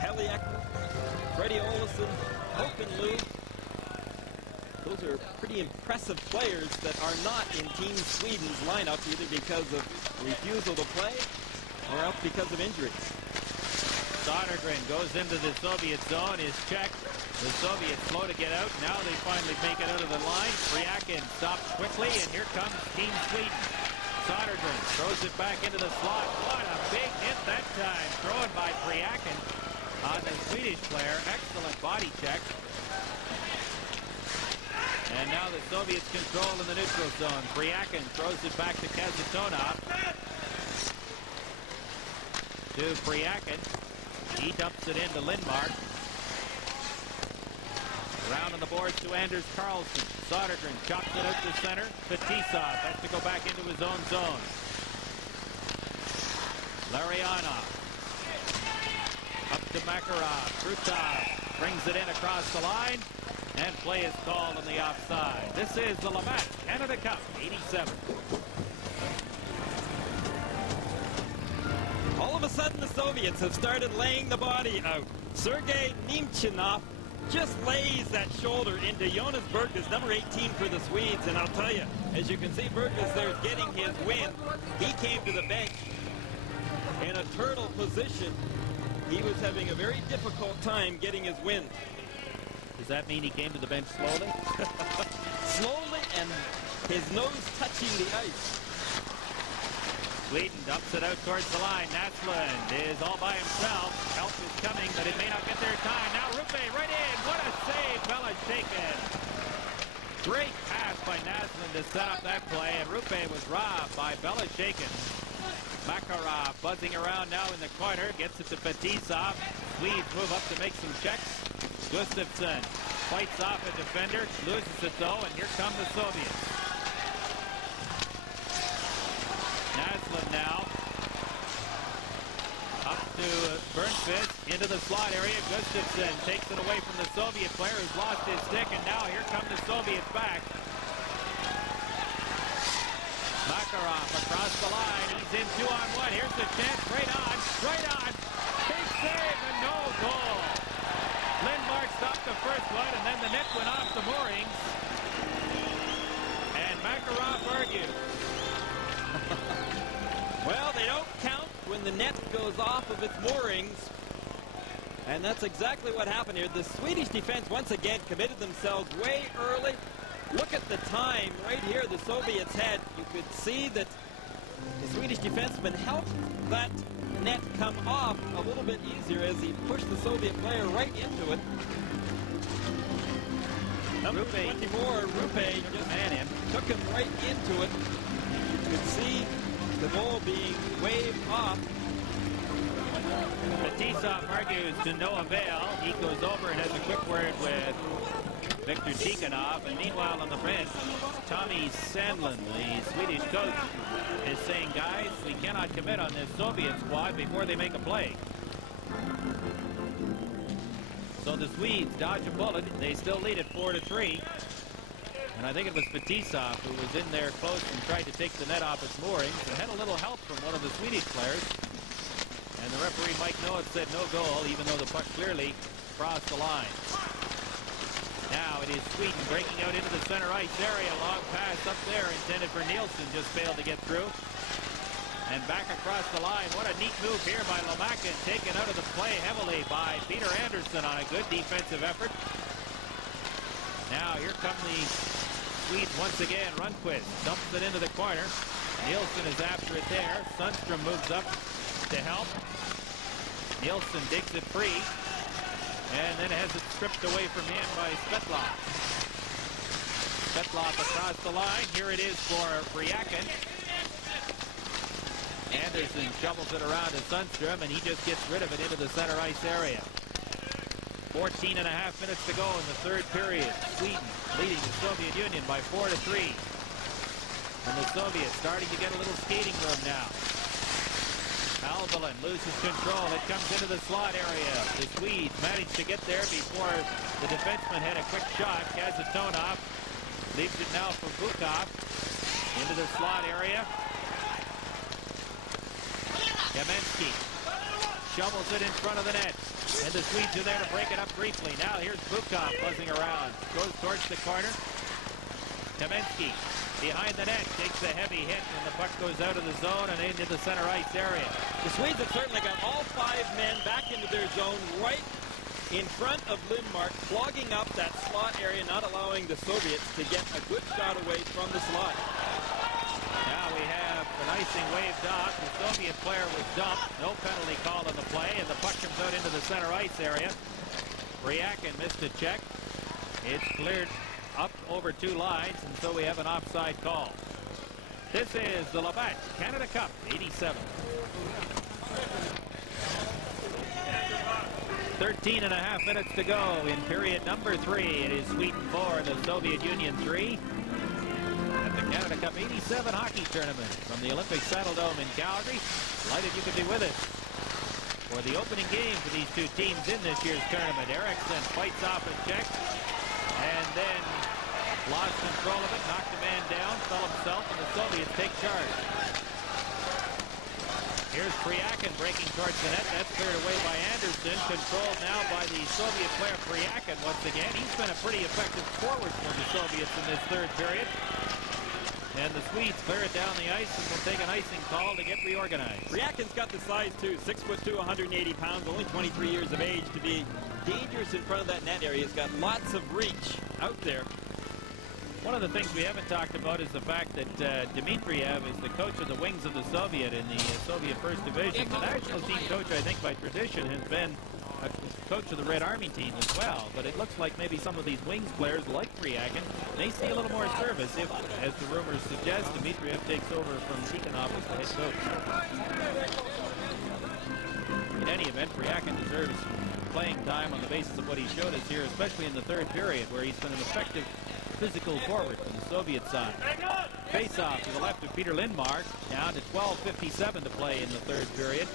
Heli Ekman, Freddie Olsson, Håkan Lund. Those are pretty impressive players that are not in Team Sweden's lineup, either because of refusal to play or else because of injuries. Sodergren goes into the Soviet zone, is checked. The Soviets slow to get out. Now they finally make it out of the line. Priakin stops quickly, and here comes Team Sweden. Sodergren throws it back into the slot. What a big hit that time. Thrown by Priakin on the Swedish player. Excellent body check. And now the Soviets control in the neutral zone. Priakin throws it back to Kazatonov. To Priakin. He dumps it into Lindmark. Around on the boards to Anders Carlson. Sodergren chops it out to center. Fetisov has to go back into his own zone. Larionov. Up to Makarov. Krutov brings it in across the line. And play is called on the offside. This is the Labatt Canada Cup, 87. All of a sudden, the Soviets have started laying the body out. Sergei Nemchinov just lays that shoulder into Jonas Burkus, number 18 for the Swedes. And I'll tell you, as you can see, Burkus there getting his win. He came to the bench in a turtle position. He was having a very difficult time getting his win. Does that mean he came to the bench slowly? Slowly, and his nose touching the ice. Sweden dumps it out towards the line. Naslund is all by himself. Help is coming, but it may not get there in time. Now Rupe right in. What a save. Belashekin. Great pass by Naslund to set up that play, and Rupe was robbed by Belashekin. Makarov buzzing around now in the corner. Gets it to Fetisov. Swedes move up to make some checks. Gustafsson fights off a defender, loses it though, and here come the Soviets. Naslund now. Up to Bernqvist, into the slot area. Gustafsson takes it away from the Soviet player who's lost his stick, and now here come the Soviets back. Makarov across the line. He's in 2-on-1. Here's the chance. Right on. Big save and no goal. Lindmark stopped the first one, and then the net went off the moorings. And Makarov argued. Well, they don't count when the net goes off of its moorings. And that's exactly what happened here. The Swedish defense once again committed themselves way early. Look at the time right here the Soviets had. You could see that the Swedish defenseman helped that net come off a little bit easier as he pushed the Soviet player right into it. Number 24, Rupe just took him right into it. You could see the ball being waved off. Fetisov argues to no avail. He goes over and has a quick word with Viktor Tikhonov, and meanwhile on the bench, Tommy Sandlin, the Swedish coach, is saying, guys, we cannot commit on this Soviet squad before they make a play. So the Swedes dodge a bullet. They still lead it 4-3. And I think it was Fetisov who was in there close and tried to take the net off its moorings and had a little help from one of the Swedish players. And And the referee, Mike Noah, said no goal, even though the puck clearly crossed the line. Now it is Sweden breaking out into the center ice area. Long pass up there intended for Nielsen. Just failed to get through. And back across the line. What a neat move here by Lomakin. Taken out of the play heavily by Peter Anderson on a good defensive effort. Now here come the Swedes once again. Rundqvist dumps it into the corner. Nielsen is after it there. Sundstrom moves up to help. Nielsen digs it free. And then has it stripped away from him by Svetlov. Svetlov across the line. Here it is for Briakin. Anderson shovels it around to Sundstrom, and he just gets rid of it into the center ice area. 14 and a half minutes to go in the third period. Sweden leading the Soviet Union by 4-3. And the Soviets starting to get a little skating room now. Albalin loses control. It comes into the slot area. The Swedes manage to get there before the defenseman had a quick shot. Kazatonov leaves it now for Bukov into the slot area. Kamensky shovels it in front of the net. And the Swedes are there to break it up briefly. Now here's Bukov buzzing around. Goes towards the corner. Kamensky behind the net, takes a heavy hit, and the puck goes out of the zone and into the center ice area. The Swedes have certainly got all 5 men back into their zone right in front of Lindmark, clogging up that slot area, not allowing the Soviets to get a good shot away from the slot. Now we have an icing waved off. The Soviet player was dumped. No penalty call on the play, and the puck comes out into the center ice area. Briakin missed a check. It's cleared up over 2 lines, and so we have an offside call. This is the Labatt Canada Cup 87. 13 and a half minutes to go in period number 3. It is Sweden 4 and the Soviet Union 3 at the Canada Cup 87 hockey tournament from the Olympic Saddle Dome in Calgary. Delighted you could be with us for the opening game for these 2 teams in this year's tournament. Eriksson fights off a check and then lost control of it, knocked the man down, fell himself, and the Soviets take charge. Here's Briakin breaking towards the net. That's cleared away by Anderson. Controlled now by the Soviet player Briakin once again. He's been a pretty effective forward for the Soviets in this third period. And the Swedes clear it down the ice and will take an icing call to get reorganized. Briakin's got the size too, 6'2", 180 pounds, only 23 years of age. To be dangerous in front of that net area, he's got lots of reach out there. One of the things we haven't talked about is the fact that Dmitriev is the coach of the wings of the Soviet in the Soviet First Division. The national team coach, I think, by tradition, has been a coach of the Red Army team as well. But it looks like maybe some of these wings players, like Briakin, may see a little more service if, as the rumors suggest, Dmitriev takes over from Tikhonov as the head coach. In any event, Briakin deserves playing time on the basis of what he showed us here, especially in the third period, where he's been an effective physical forward for the Soviet side. Face-off to the left of Peter Lindmark, down to 12:57 to play in the third period.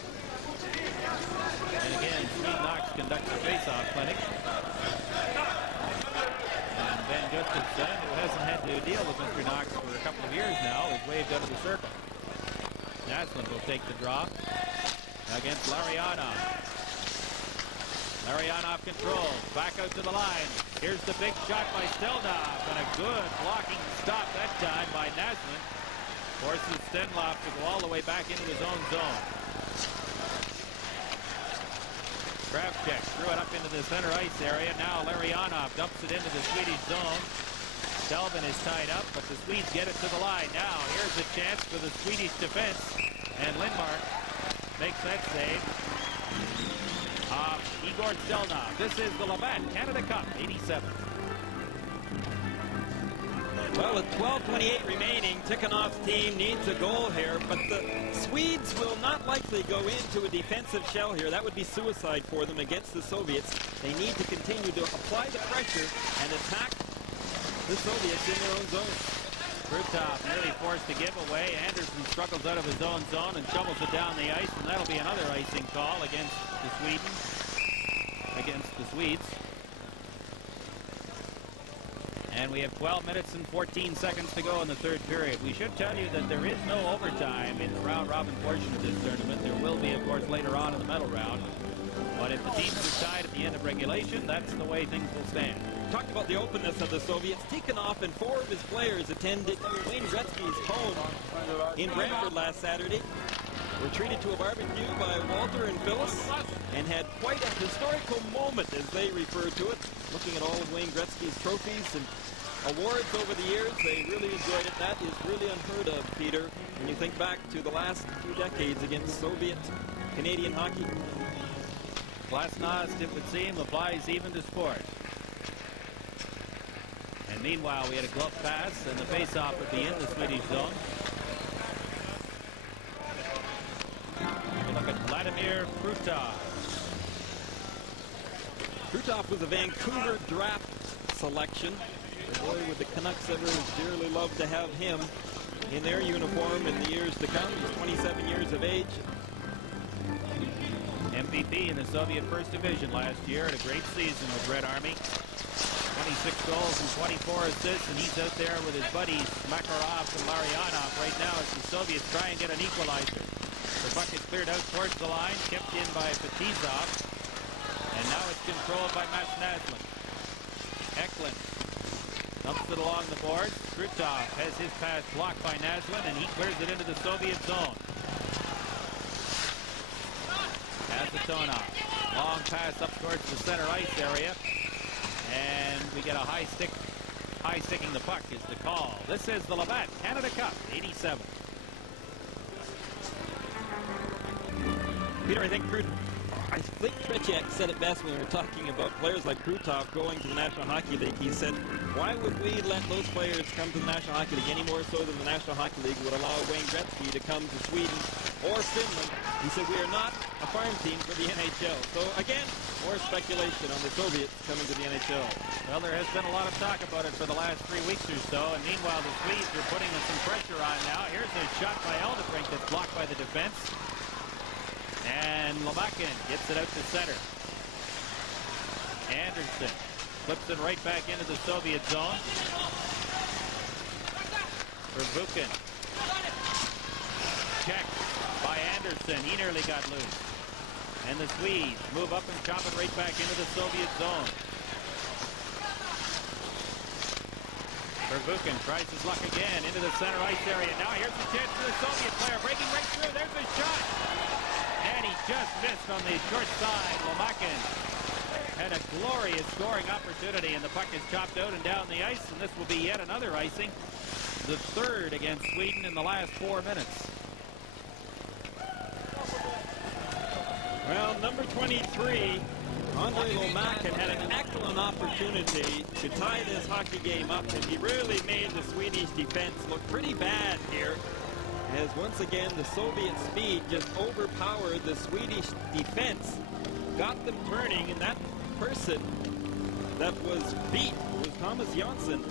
And again, Steve Knox conducts a face-off clinic. And Ben Gustafson, who hasn't had to deal with Mr. Knox for a couple of years now, is waved out of the circle. Naslund will take the draw against Larionov. Larionov controls, back out to the line. Here's the big shot by Stelnov, and a good blocking stop that time by Naslund. Forces Stenlov to go all the way back into his own zone. Kravchuk threw it up into the center ice area. Now Larionov dumps it into the Swedish zone. Selvin is tied up, but the Swedes get it to the line. Now here's a chance for the Swedish defense, and Lindmark makes that save. Igor Stelnov. This is the Labatt Canada Cup 87. Well, with 12:28 remaining, Tikhonov's team needs a goal here, but the Swedes will not likely go into a defensive shell here. That would be suicide for them against the Soviets. They need to continue to apply the pressure and attack the Soviets in their own zone. Krutov nearly forced to give away. Anderson struggles out of his own zone and shovels it down the ice, and that'll be another icing call against the Swedes. And we have 12 minutes and 14 seconds to go in the third period. We should tell you that there is no overtime in the round-robin portion of this tournament. There will be, of course, later on in the medal round. But if the teams are tied at the end of regulation, that's the way things will stand. Talked about the openness of the Soviets. Tikhonov and 4 of his players attended Wayne Gretzky's home in Brantford last Saturday. Were treated to a barbecue by Walter and Phyllis and had quite a historical moment, as they refer to it, looking at all of Wayne Gretzky's trophies and awards over the years. They really enjoyed it. That is really unheard of, Peter, when you think back to the last few decades against Soviet-Canadian hockey. Glasnost, it would seem, applies even to sport. And meanwhile, we had a glove pass, and the face-off would be in the Swedish zone. Look at Vladimir Krutov. Krutov was a Vancouver draft selection. Boy, would the Canucks ever dearly love to have him in their uniform in the years to come. He's 27 years of age. MVP in the Soviet First Division last year. Had a great season with Red Army. 26 goals and 24 assists, and he's out there with his buddies Makarov and Larionov right now as the Soviets try and get an equalizer. The puck is cleared out towards the line, kept in by Fatizov, and now it's controlled by Matt Naslin. Eklund dumps it along the boards. Krutov has his pass blocked by Naslin, and he clears it into the Soviet zone. Azatonov, long pass up towards the center ice area, and we get a high sticking the puck is the call. This is the Labatt Canada Cup 87. Peter, I think Tretiak said it best when we were talking about players like Krutov going to the National Hockey League. He said, why would we let those players come to the National Hockey League any more so than the National Hockey League would allow Wayne Gretzky to come to Sweden or Finland? He said, we are not a farm team for the NHL. So again, more speculation on the Soviets coming to the NHL. Well, there has been a lot of talk about it for the last 3 weeks or so, and meanwhile the Swedes are putting some pressure on now. Here's a shot by Eldebrink that's blocked by the defense. And Lomakin gets it out to center. Anderson flips it right back into the Soviet zone. Verbuchen. Checked by Anderson. He nearly got loose. And the Swedes move up and chop it right back into the Soviet zone. Verbuchen tries his luck again into the center ice area. Now here's the chance for the Soviet player. Breaking right through. There's a shot. And he just missed on the short side. Lomakin had a glorious scoring opportunity, and the puck is chopped out and down the ice, and this will be yet another icing. The third against Sweden in the last 4 minutes. Well, number 23, Andre Lomakin had an excellent opportunity to tie this hockey game up, and he really made the Swedish defense look pretty bad here, as once again the Soviet speed just overpowered the Swedish defense, got them turning, and that person that was beat was Thomas Jansson.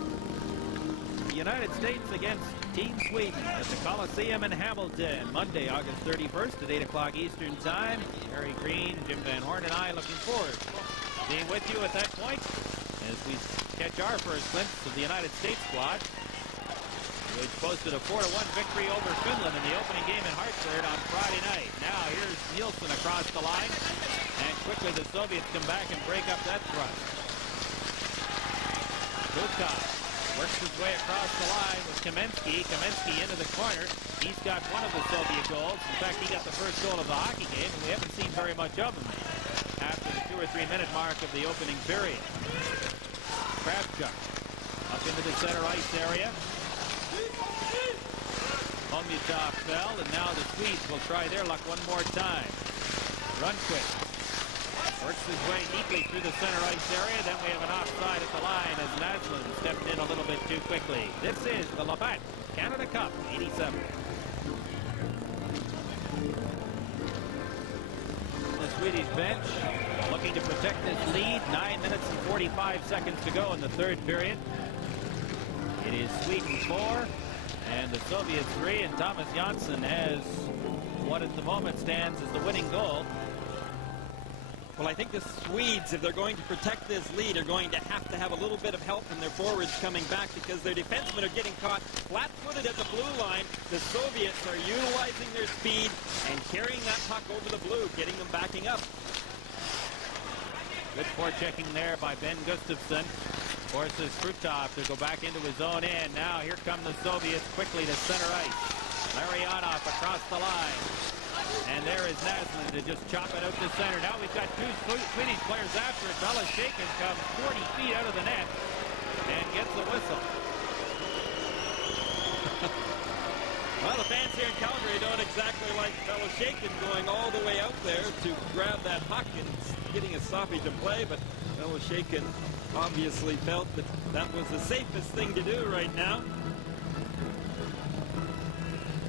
The United States against Team Sweden at the Coliseum in Hamilton, Monday, August 31st at 8 o'clock Eastern Time. Harry Green, Jim Van Horn, and I looking forward to being with you at that point as we catch our first glimpse of the United States squad, which posted a 4-1 victory over Finland in the opening game in Hartford on Friday night. Now here's Nielsen across the line, and quickly the Soviets come back and break up that thrust. Krutov works his way across the line with Kamensky. Kamensky into the corner. He's got one of the Soviet goals. In fact, he got the first goal of the hockey game, and we haven't seen very much of him after the 2 or 3 minute mark of the opening period. Kravchuk up into the center ice area. Homyatov fell, and now the Swedes will try their luck one more time. Rundqvist works his way deeply through the center ice area. Then we have an offside at the line as Naslin stepped in a little bit too quickly. This is the Labatt Canada Cup 87. The Swedish bench looking to protect this lead. 9 minutes and 45 seconds to go in the third period. It is Sweden 4 and the Soviets 3, and Thomas Jansson has what at the moment stands as the winning goal. Well, I think the Swedes, if they're going to protect this lead, are going to have a little bit of help from their forwards coming back because their defensemen are getting caught flat-footed at the blue line. The Soviets are utilizing their speed and carrying that puck over the blue, getting them backing up. Good forechecking there by Ben Gustafsson. Forces Krutov to go back into his own end. Now here come the Soviets quickly to center ice. Larionov across the line. And there is Naslund to just chop it out to center. Now we've got two Swedish players after it. Belashekin comes 40 feet out of the net and gets the whistle. Well, the fans here in Calgary don't exactly like Belashekin going all the way out there to grab that puck and getting a stoppage of play, but Belashekin obviously felt that that was the safest thing to do right now.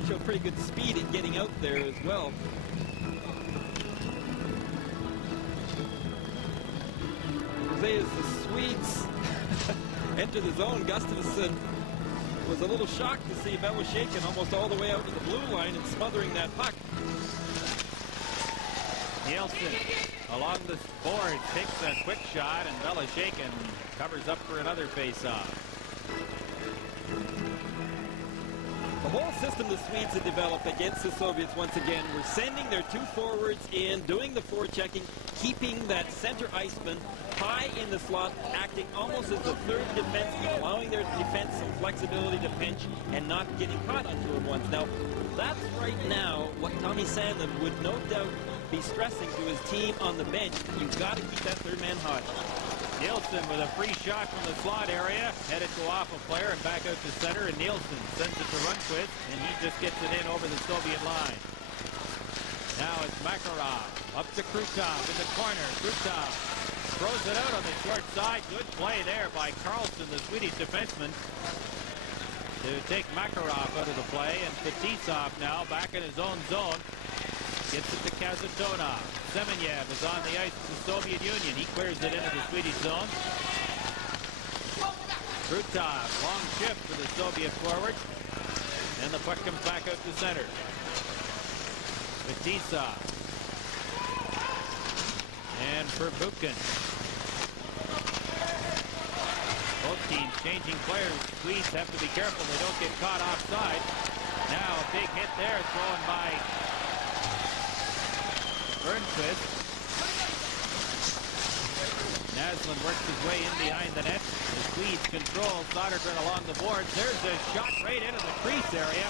Showed pretty good speed in getting out there as well. As the Swedes enter the zone, Gustafsson was a little shocked to see Belashekin almost all the way out to the blue line and smothering that puck. Nielsen along the board takes a quick shot, and Belashekin covers up for another face-off. The whole system the Swedes had developed against the Soviets once again were sending their two forwards in, doing the forechecking, keeping that center iceman high in the slot, acting almost as the third defenseman, allowing their defense some flexibility to pinch and not getting caught onto him once. Now, that's right now what Tommy Sandlin would no doubt be stressing to his team on the bench. You've got to keep that third man hot. Nielsen with a free shot from the slot area, headed to off a player and back out to center, and Nielsen sends it to Rundqvist, and he just gets it in over the Soviet line. Now it's Makarov up to Krutov in the corner. Krutov throws it out on the short side. Good play there by Carlson, the Swedish defenseman, to take Makarov out of the play, and Fetisov now back in his own zone. Gets it to Kazatonov. Semenyev is on the ice for the Soviet Union. He clears it into the Swedish zone. Krutov, long shift for the Soviet forward. And the puck comes back out to center. Fetisov. And Perbukin. Both teams changing players. Swedes have to be careful they don't get caught offside. Now a big hit there thrown by Burnquist. Naslund works his way in behind the net. The Swedes control Sodergren along the boards. There's a shot right into the crease area.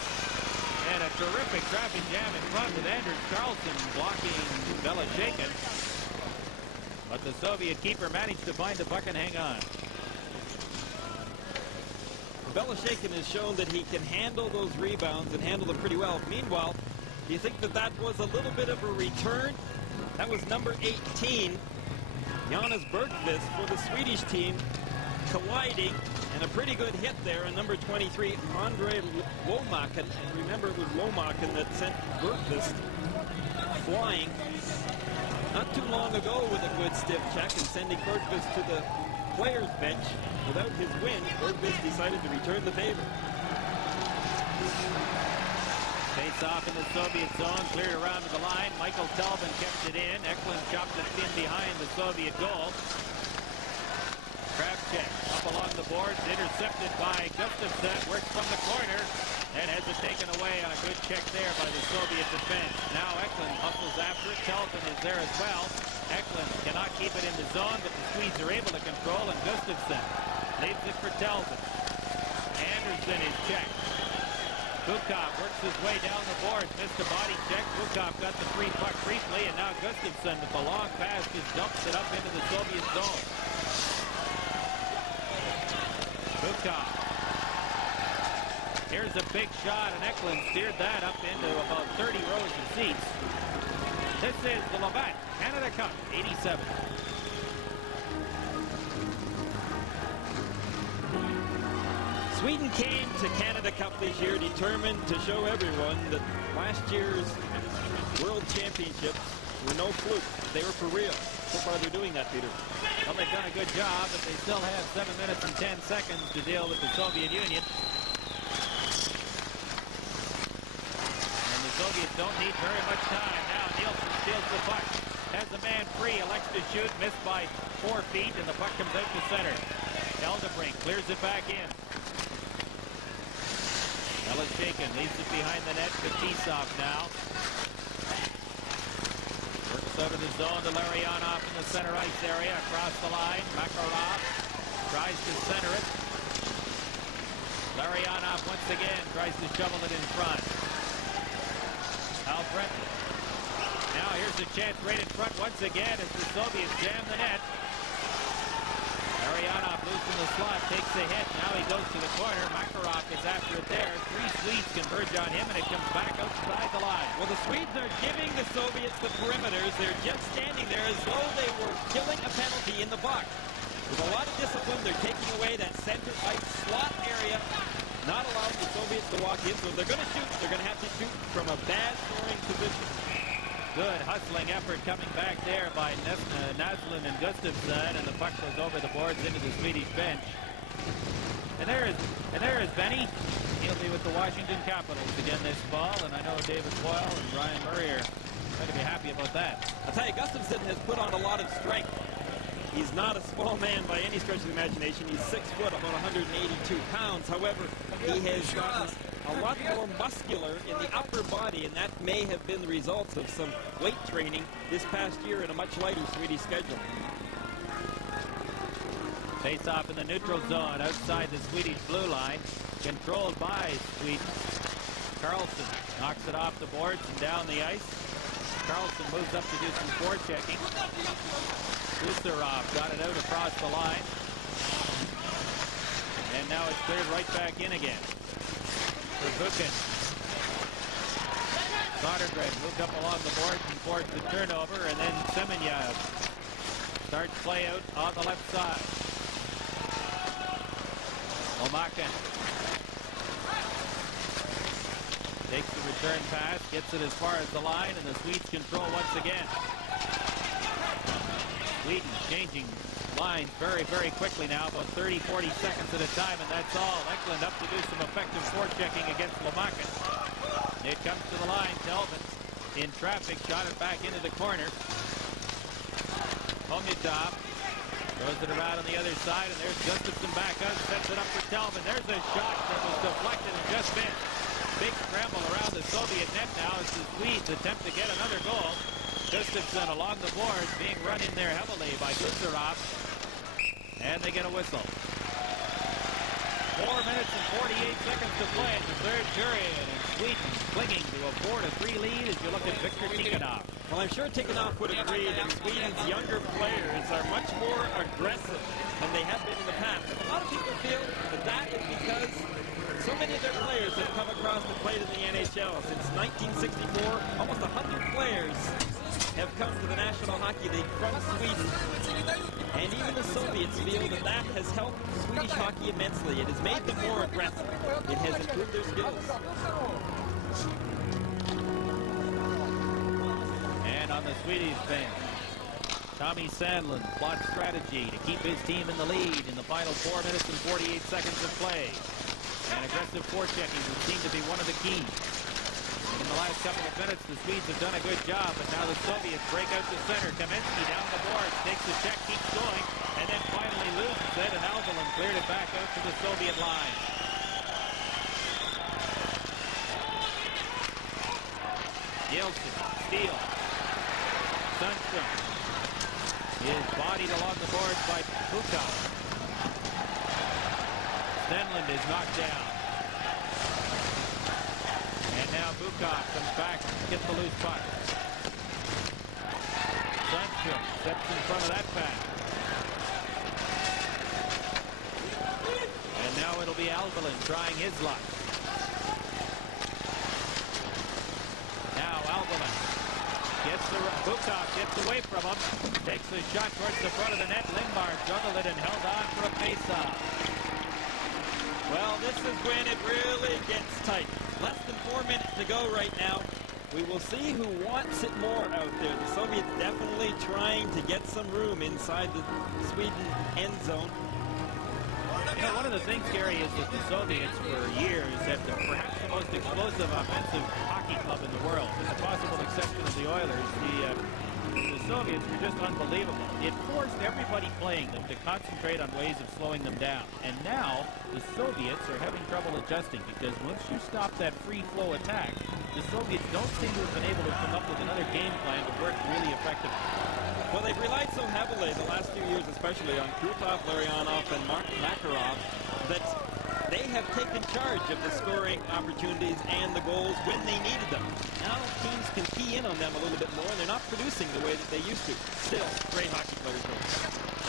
And a terrific traffic jam in front with Anders Carlson blocking Belashekin. But the Soviet keeper managed to find the puck and hang on. Belashekin has shown that he can handle those rebounds and handle them pretty well. Meanwhile, do you think that that was a little bit of a return? That was number 18, Jonas Bergqvist for the Swedish team, colliding, and a pretty good hit there on number 23, Andre Lomaken. And remember, it was Lomaken that sent Bergqvist flying not too long ago with a good stiff check and sending Bergqvist to the players' bench. Without his win, Bergqvist decided to return the favor. Face off in the Soviet zone, cleared around to the line. Michael Talbin kept it in. Eklund chopped it in behind the Soviet goal. Kravchuk up along the boards, intercepted by Gustafsson, works from the corner, and has it taken away on a good check there by the Soviet defense. Now Eklund hustles after it. Talbin is there as well. Eklund cannot keep it in the zone, but the Swedes are able to control, and Gustafsson leaves it for Talbin. Anderson is checked. Bukov works his way down the boards, missed a body check. Bukov got the free puck briefly, and now Gustafsson, with the long pass, just dumps it up into the Soviet zone. Bukov. Here's a big shot, and Eklund steered that up into about 30 rows of seats. This is the Labatt Canada Cup 87. Sweden came to Canada Cup this year determined to show everyone that last year's World Championships were no fluke. They were for real. So far they're doing that, Peter. Well, they've done a good job, but they still have 7 minutes and 10 seconds to deal with the Soviet Union. And the Soviets don't need very much time. Now Nielsen steals the puck. has a man free, elects to shoot, missed by 4 feet, and the puck comes out to center. Eldebrink clears it back in. Shaken leaves it behind the net to Tisov now. Works out of the zone to Larionov in the center ice area, across the line. Makarov tries to center it. Larionov once again tries to shovel it in front. Albrecht. Now here's a chance right in front once again as the Soviets jam the net. Larionov losing the slot, takes a hit. Now he goes to the corner. Makarov is after it there. 3 Swedes converge on him, and it comes back outside the line. Well, the Swedes are giving the Soviets the perimeters. They're just standing there as though they were killing a penalty in the box. With a lot of discipline, they're taking away that center ice slot area, not allowing the Soviets to walk in. So if they're going to shoot, they're going to have to shoot from a bad scoring position. Good hustling effort coming back there by Naslund and Gustafsson, and the puck goes over the boards into the Swedish bench. And there is Benny. He'll be with the Washington Capitals again this fall, and I know David Boyle and Ryan Murray are going to be happy about that. I'll tell you, Gustafsson has put on a lot of strength. He's not a small man by any stretch of the imagination. He's 6 foot, about 182 pounds. However, he has gotten a lot more muscular in the upper body, and that may have been the result of some weight training this past year in a much lighter Swedish schedule. Face off in the neutral zone outside the Swedish blue line, controlled by Sweden. Carlson knocks it off the boards and down the ice. Carlson moves up to do some forechecking. Kucherov got it out across the line. And now it's cleared right back in again. For Buchan. Sodergren moved up along the boards and forced the turnover, and then Semenya starts play out on the left side. Omakin takes the return pass, gets it as far as the line, and the Swedes control once again. Sweden changing lines very, very quickly now, about 30, 40 seconds at a time, and that's all. Eklund up to do some effective forechecking against Lomakin. It comes to the line. Delvin in traffic, shot it back into the corner. Homyatov throws it around on the other side, and there's Gustafsson back up, sets it up for Telvin. There's a shot that was deflected and just missed. Big scramble around the Soviet net now as the Swedes attempt to get another goal. Gustafsson along the boards, being run in there heavily by Kucherov, and they get a whistle. 4 minutes and 48 seconds to play in the third period, and Sweden clinging to a 4-3 lead as you look at Victor Tikhonov. Well, I'm sure Tikhonov would agree that Sweden's younger players are much more aggressive than they have been in the past. A lot of people feel that is because so many of their players have come across and played in the NHL. Since 1964, almost 100 players have come to the National Hockey League from Sweden. And even the Soviets feel that that has helped Swedish hockey immensely. It has made them more aggressive. It has improved their skills. And on the Swedish bench, Tommy Sandlin plots strategy to keep his team in the lead in the final 4 minutes and 48 seconds of play. And aggressive forechecking would seem to be one of the keys. In the last couple of minutes, the Swedes have done a good job, but now the Soviets break out to center. Kaminsky down the boards, takes the check, keeps going, and then finally loses it, and Alvelin cleared it back out to the Soviet line. Yeltsin, Steele, Sundstrom is bodied along the boards by Bukov. Stenlund is knocked down. And now Bukov comes back to get the loose puck. Sundstrom steps in front of that pass. And now it'll be Alvelin trying his luck. Now Alvelin gets the Bukov gets away from him. Takes a shot towards the front of the net. Lindbar juggled it and held on for a faceoff. Well, this is when it really gets tight. Less than 4 minutes to go right now. We will see who wants it more out there. The Soviets definitely trying to get some room inside the Sweden end zone. You know, one of the things, Gary, is that the Soviets for years have perhaps the most explosive offensive hockey club in the world. With the possible exception of the Oilers, The Soviets were just unbelievable. It forced everybody playing them to concentrate on ways of slowing them down. And now, the Soviets are having trouble adjusting because once you stop that free flow attack, the Soviets don't seem to have been able to come up with another game plan to work really effectively. Well, they've relied so heavily the last few years, especially on Krutov, Larionov, and Makarov, that they have taken charge of the scoring opportunities and the goals when they needed them. Now teams can key in on them a little bit more, and they're not producing the way that they used to. Still, great hockey players.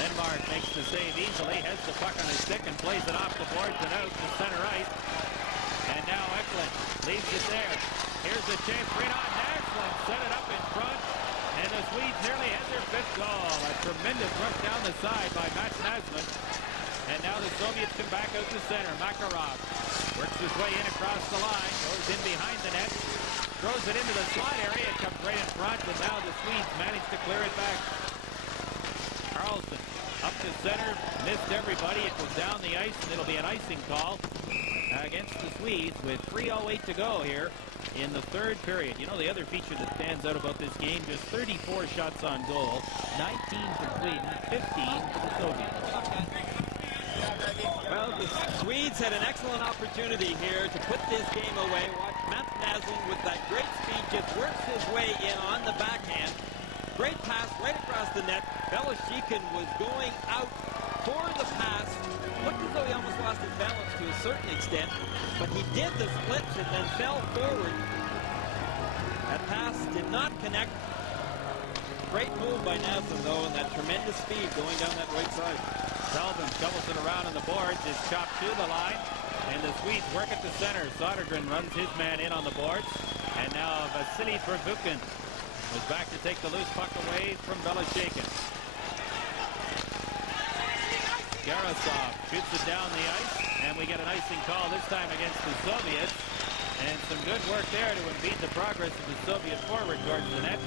Denmark makes the save easily, has the puck on his stick and plays it off the boards and out to center ice. And now Eklund leaves it there. Here's a chance. Renan Eklund set it up in front. And the Swedes nearly had their fifth goal. A tremendous rush down the side by Matt Nasman. And now the Soviets come back out to center. Makarov works his way in across the line. Goes in behind the net. Throws it into the slot area. It comes right in front. And now the Swedes manage to clear it back. Carlson up to center. Missed everybody. It was down the ice. And it'll be an icing call against the Swedes with 3:08 to go here in the third period. You know, the other feature that stands out about this game, just 34 shots on goal, 19 for Sweden, 15 for the Soviets. Well, the Swedes had an excellent opportunity here to put this game away. Watch Matt Naslund with that great speed just works his way in on the backhand. Great pass right across the net. Belashikhin was going out for the pass. Looked as though he almost lost his balance to a certain extent, but he did the splits and then fell forward. That pass did not connect. Great move by Naslund, though, and that tremendous speed going down that right side. Selvin shovels it around on the boards. It's chopped to the line, and the Swedes work at the center. Sodergren runs his man in on the boards, and now Vasily Pervukin was back to take the loose puck away from Belashikhin. Garasov shoots it down the ice, and we get an icing call this time against the Soviets. And some good work there to impede the progress of the Soviet forward towards the net.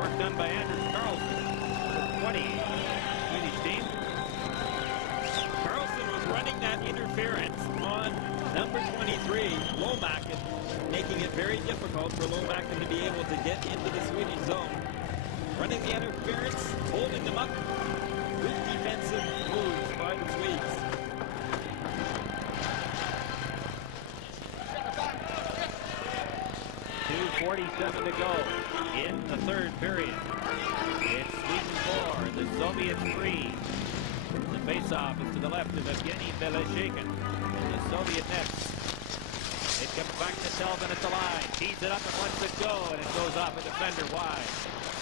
Work done by Anders Carlson, number 20, Swedish team. Carlson was running that interference on number 23, Lomakin, making it very difficult for Lomakin to be able to get into the Swedish zone. Running the interference, holding them up. Good defensive moves by the Swedes. 2:47 to go in the third period. It's Sweden 4, the Soviets 3. The face-off is to the left of Evgeny Belashikhin. The Soviet net. It comes back to Selvin at the line. Tees it up and lets it go, and it goes off a defender wide.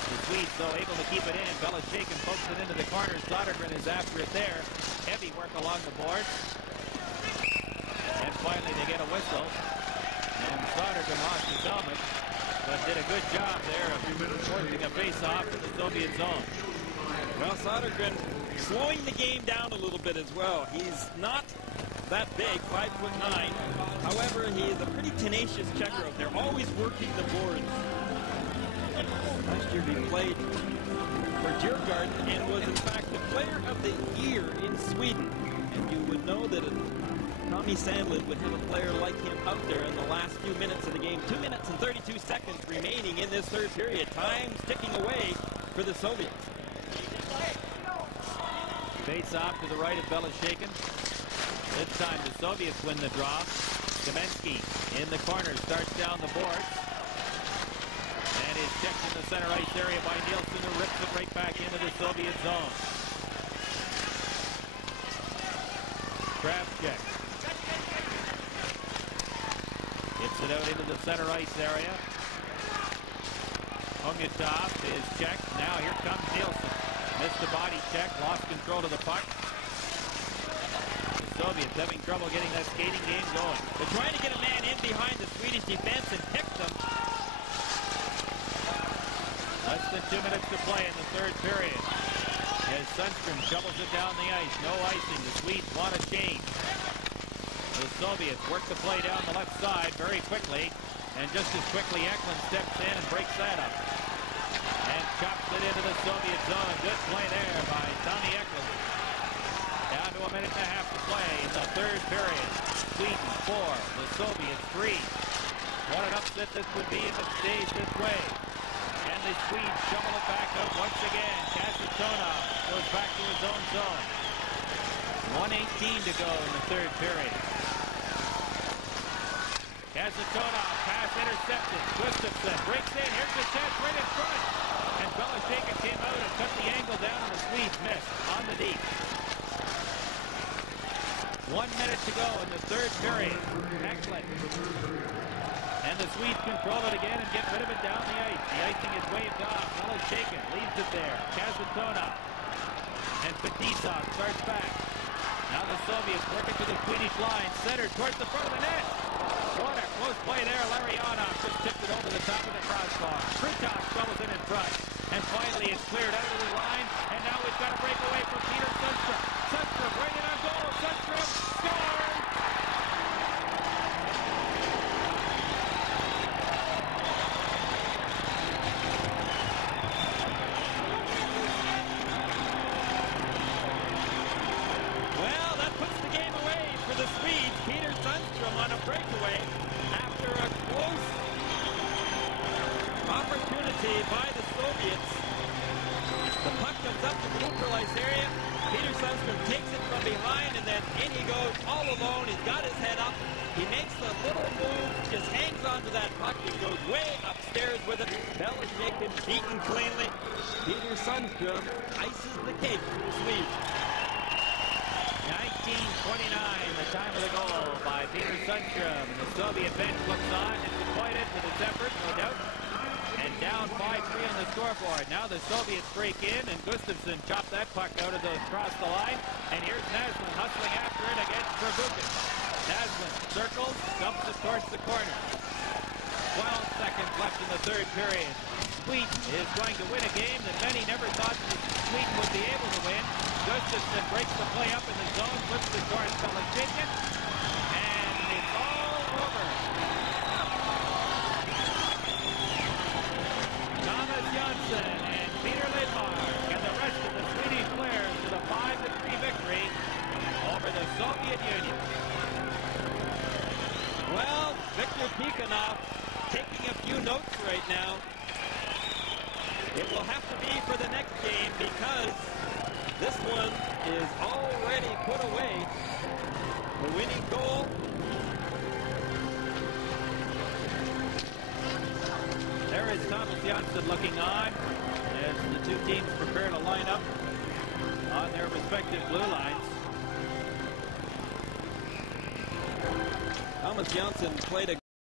The Swedes, though, able to keep it in. Belashikhin pokes it into the corner. Sodergren is after it there. Heavy work along the boards. And finally they get a whistle. And Sodergren lost his helmet, but did a good job there of forcing a face-off in the Soviet zone. Well, Sodergren slowing the game down a little bit as well. He's not that big, 5'9". However, he is a pretty tenacious checker out there, always working the boards. Last year he played for Djurgården and was in fact the player of the year in Sweden. And you would know that Tommy Sandlin would have a player like him out there in the last few minutes of the game. 2 minutes and 32 seconds remaining in this third period. Time ticking away for the Soviets. Face off to the right of Belashikhin. This time the Soviets win the draw. Kamensky in the corner starts down the boards. And is checked in the center ice area by Nielsen, who rips it right back into the Soviet zone. Kravchuk gets it out into the center ice area. Omyatov is checked. Now here comes Nielsen. Missed the body check, lost control of the puck. The Soviets having trouble getting that skating game going. They're trying to get a man in behind the Swedish defense and pick them. Less than 2 minutes to play in the third period. As Sundström shovels it down the ice. No icing. The Swedes want a change. The Soviets work the play down the left side very quickly. And just as quickly, Eklund steps in and breaks that up. And chops it into the Soviet zone. Good play there by Tommy Eklund. Down to 1.5 minutes to play in the third period. Sweden 4, the Soviets 3. What an upset this would be if it stays this way. And the Swedes shovel it back up once again. Kasatonov goes back to his own zone. 1:18 to go in the third period. Kasatonov, pass intercepted. Gustafsson breaks in. Here's the chance right in front. And Belichick came out and cut the angle down, and the Swedes missed on the deep. 1 minute to go in the third period. Eklund. And the Swedes control it again and get rid of it down the ice. The icing is waved off. Belichick leaves it there. Kasatonov. And Fetisov starts back. Now the Soviets working to the Swedish line. Centered towards the front of the net. What a close play there. Larionov just tipped it over the top of the crossbar. Krutov shovels it in front. And finally it's cleared out of the line. And now we've got a breakaway from Peter Sundstrom. Sundstrom right in on goal. Sundstrom scores! Well, that puts the game away for the Swedes. Peter Sundstrom on a breakaway after a close opportunity by the Soviets. The puck comes up to the neutralized area. Peter Sundstrom takes it from behind, and then in he goes all alone. He's got his head up. He makes a little move, just hangs onto that puck. He goes way upstairs with it. Belichick beaten cleanly. Peter Sundstrom ices the cake for the Swedes. 19:29, the time of the goal by Peter Sundstrom. And the Soviet bench looks on, disappointed with his effort, no doubt. And down 5-3 on the scoreboard. Now the Soviets break in, and Gustafsson chopped that puck out of across the line. And here's Naslund hustling after it against Verbuchen. Naslund circles, dumps it towards the corner. 12 seconds left in the third period. Sweden is going to win a game that many never thought that Sweden would be able to win. Gustafsson breaks the play up in the zone, flips it towards Belichick, and it's all over. Thomas Jansson and Peter Lidmark and the rest of the Swedish players with a 5-3 victory over the Soviet Union. Well, Victor Tikhonov taking a few notes right now. It will have to be for the next game because this one is already put away. The winning goal. There is Thomas Jansson looking on as the two teams prepare to line up on their respective blue lines. Thomas Jansson played a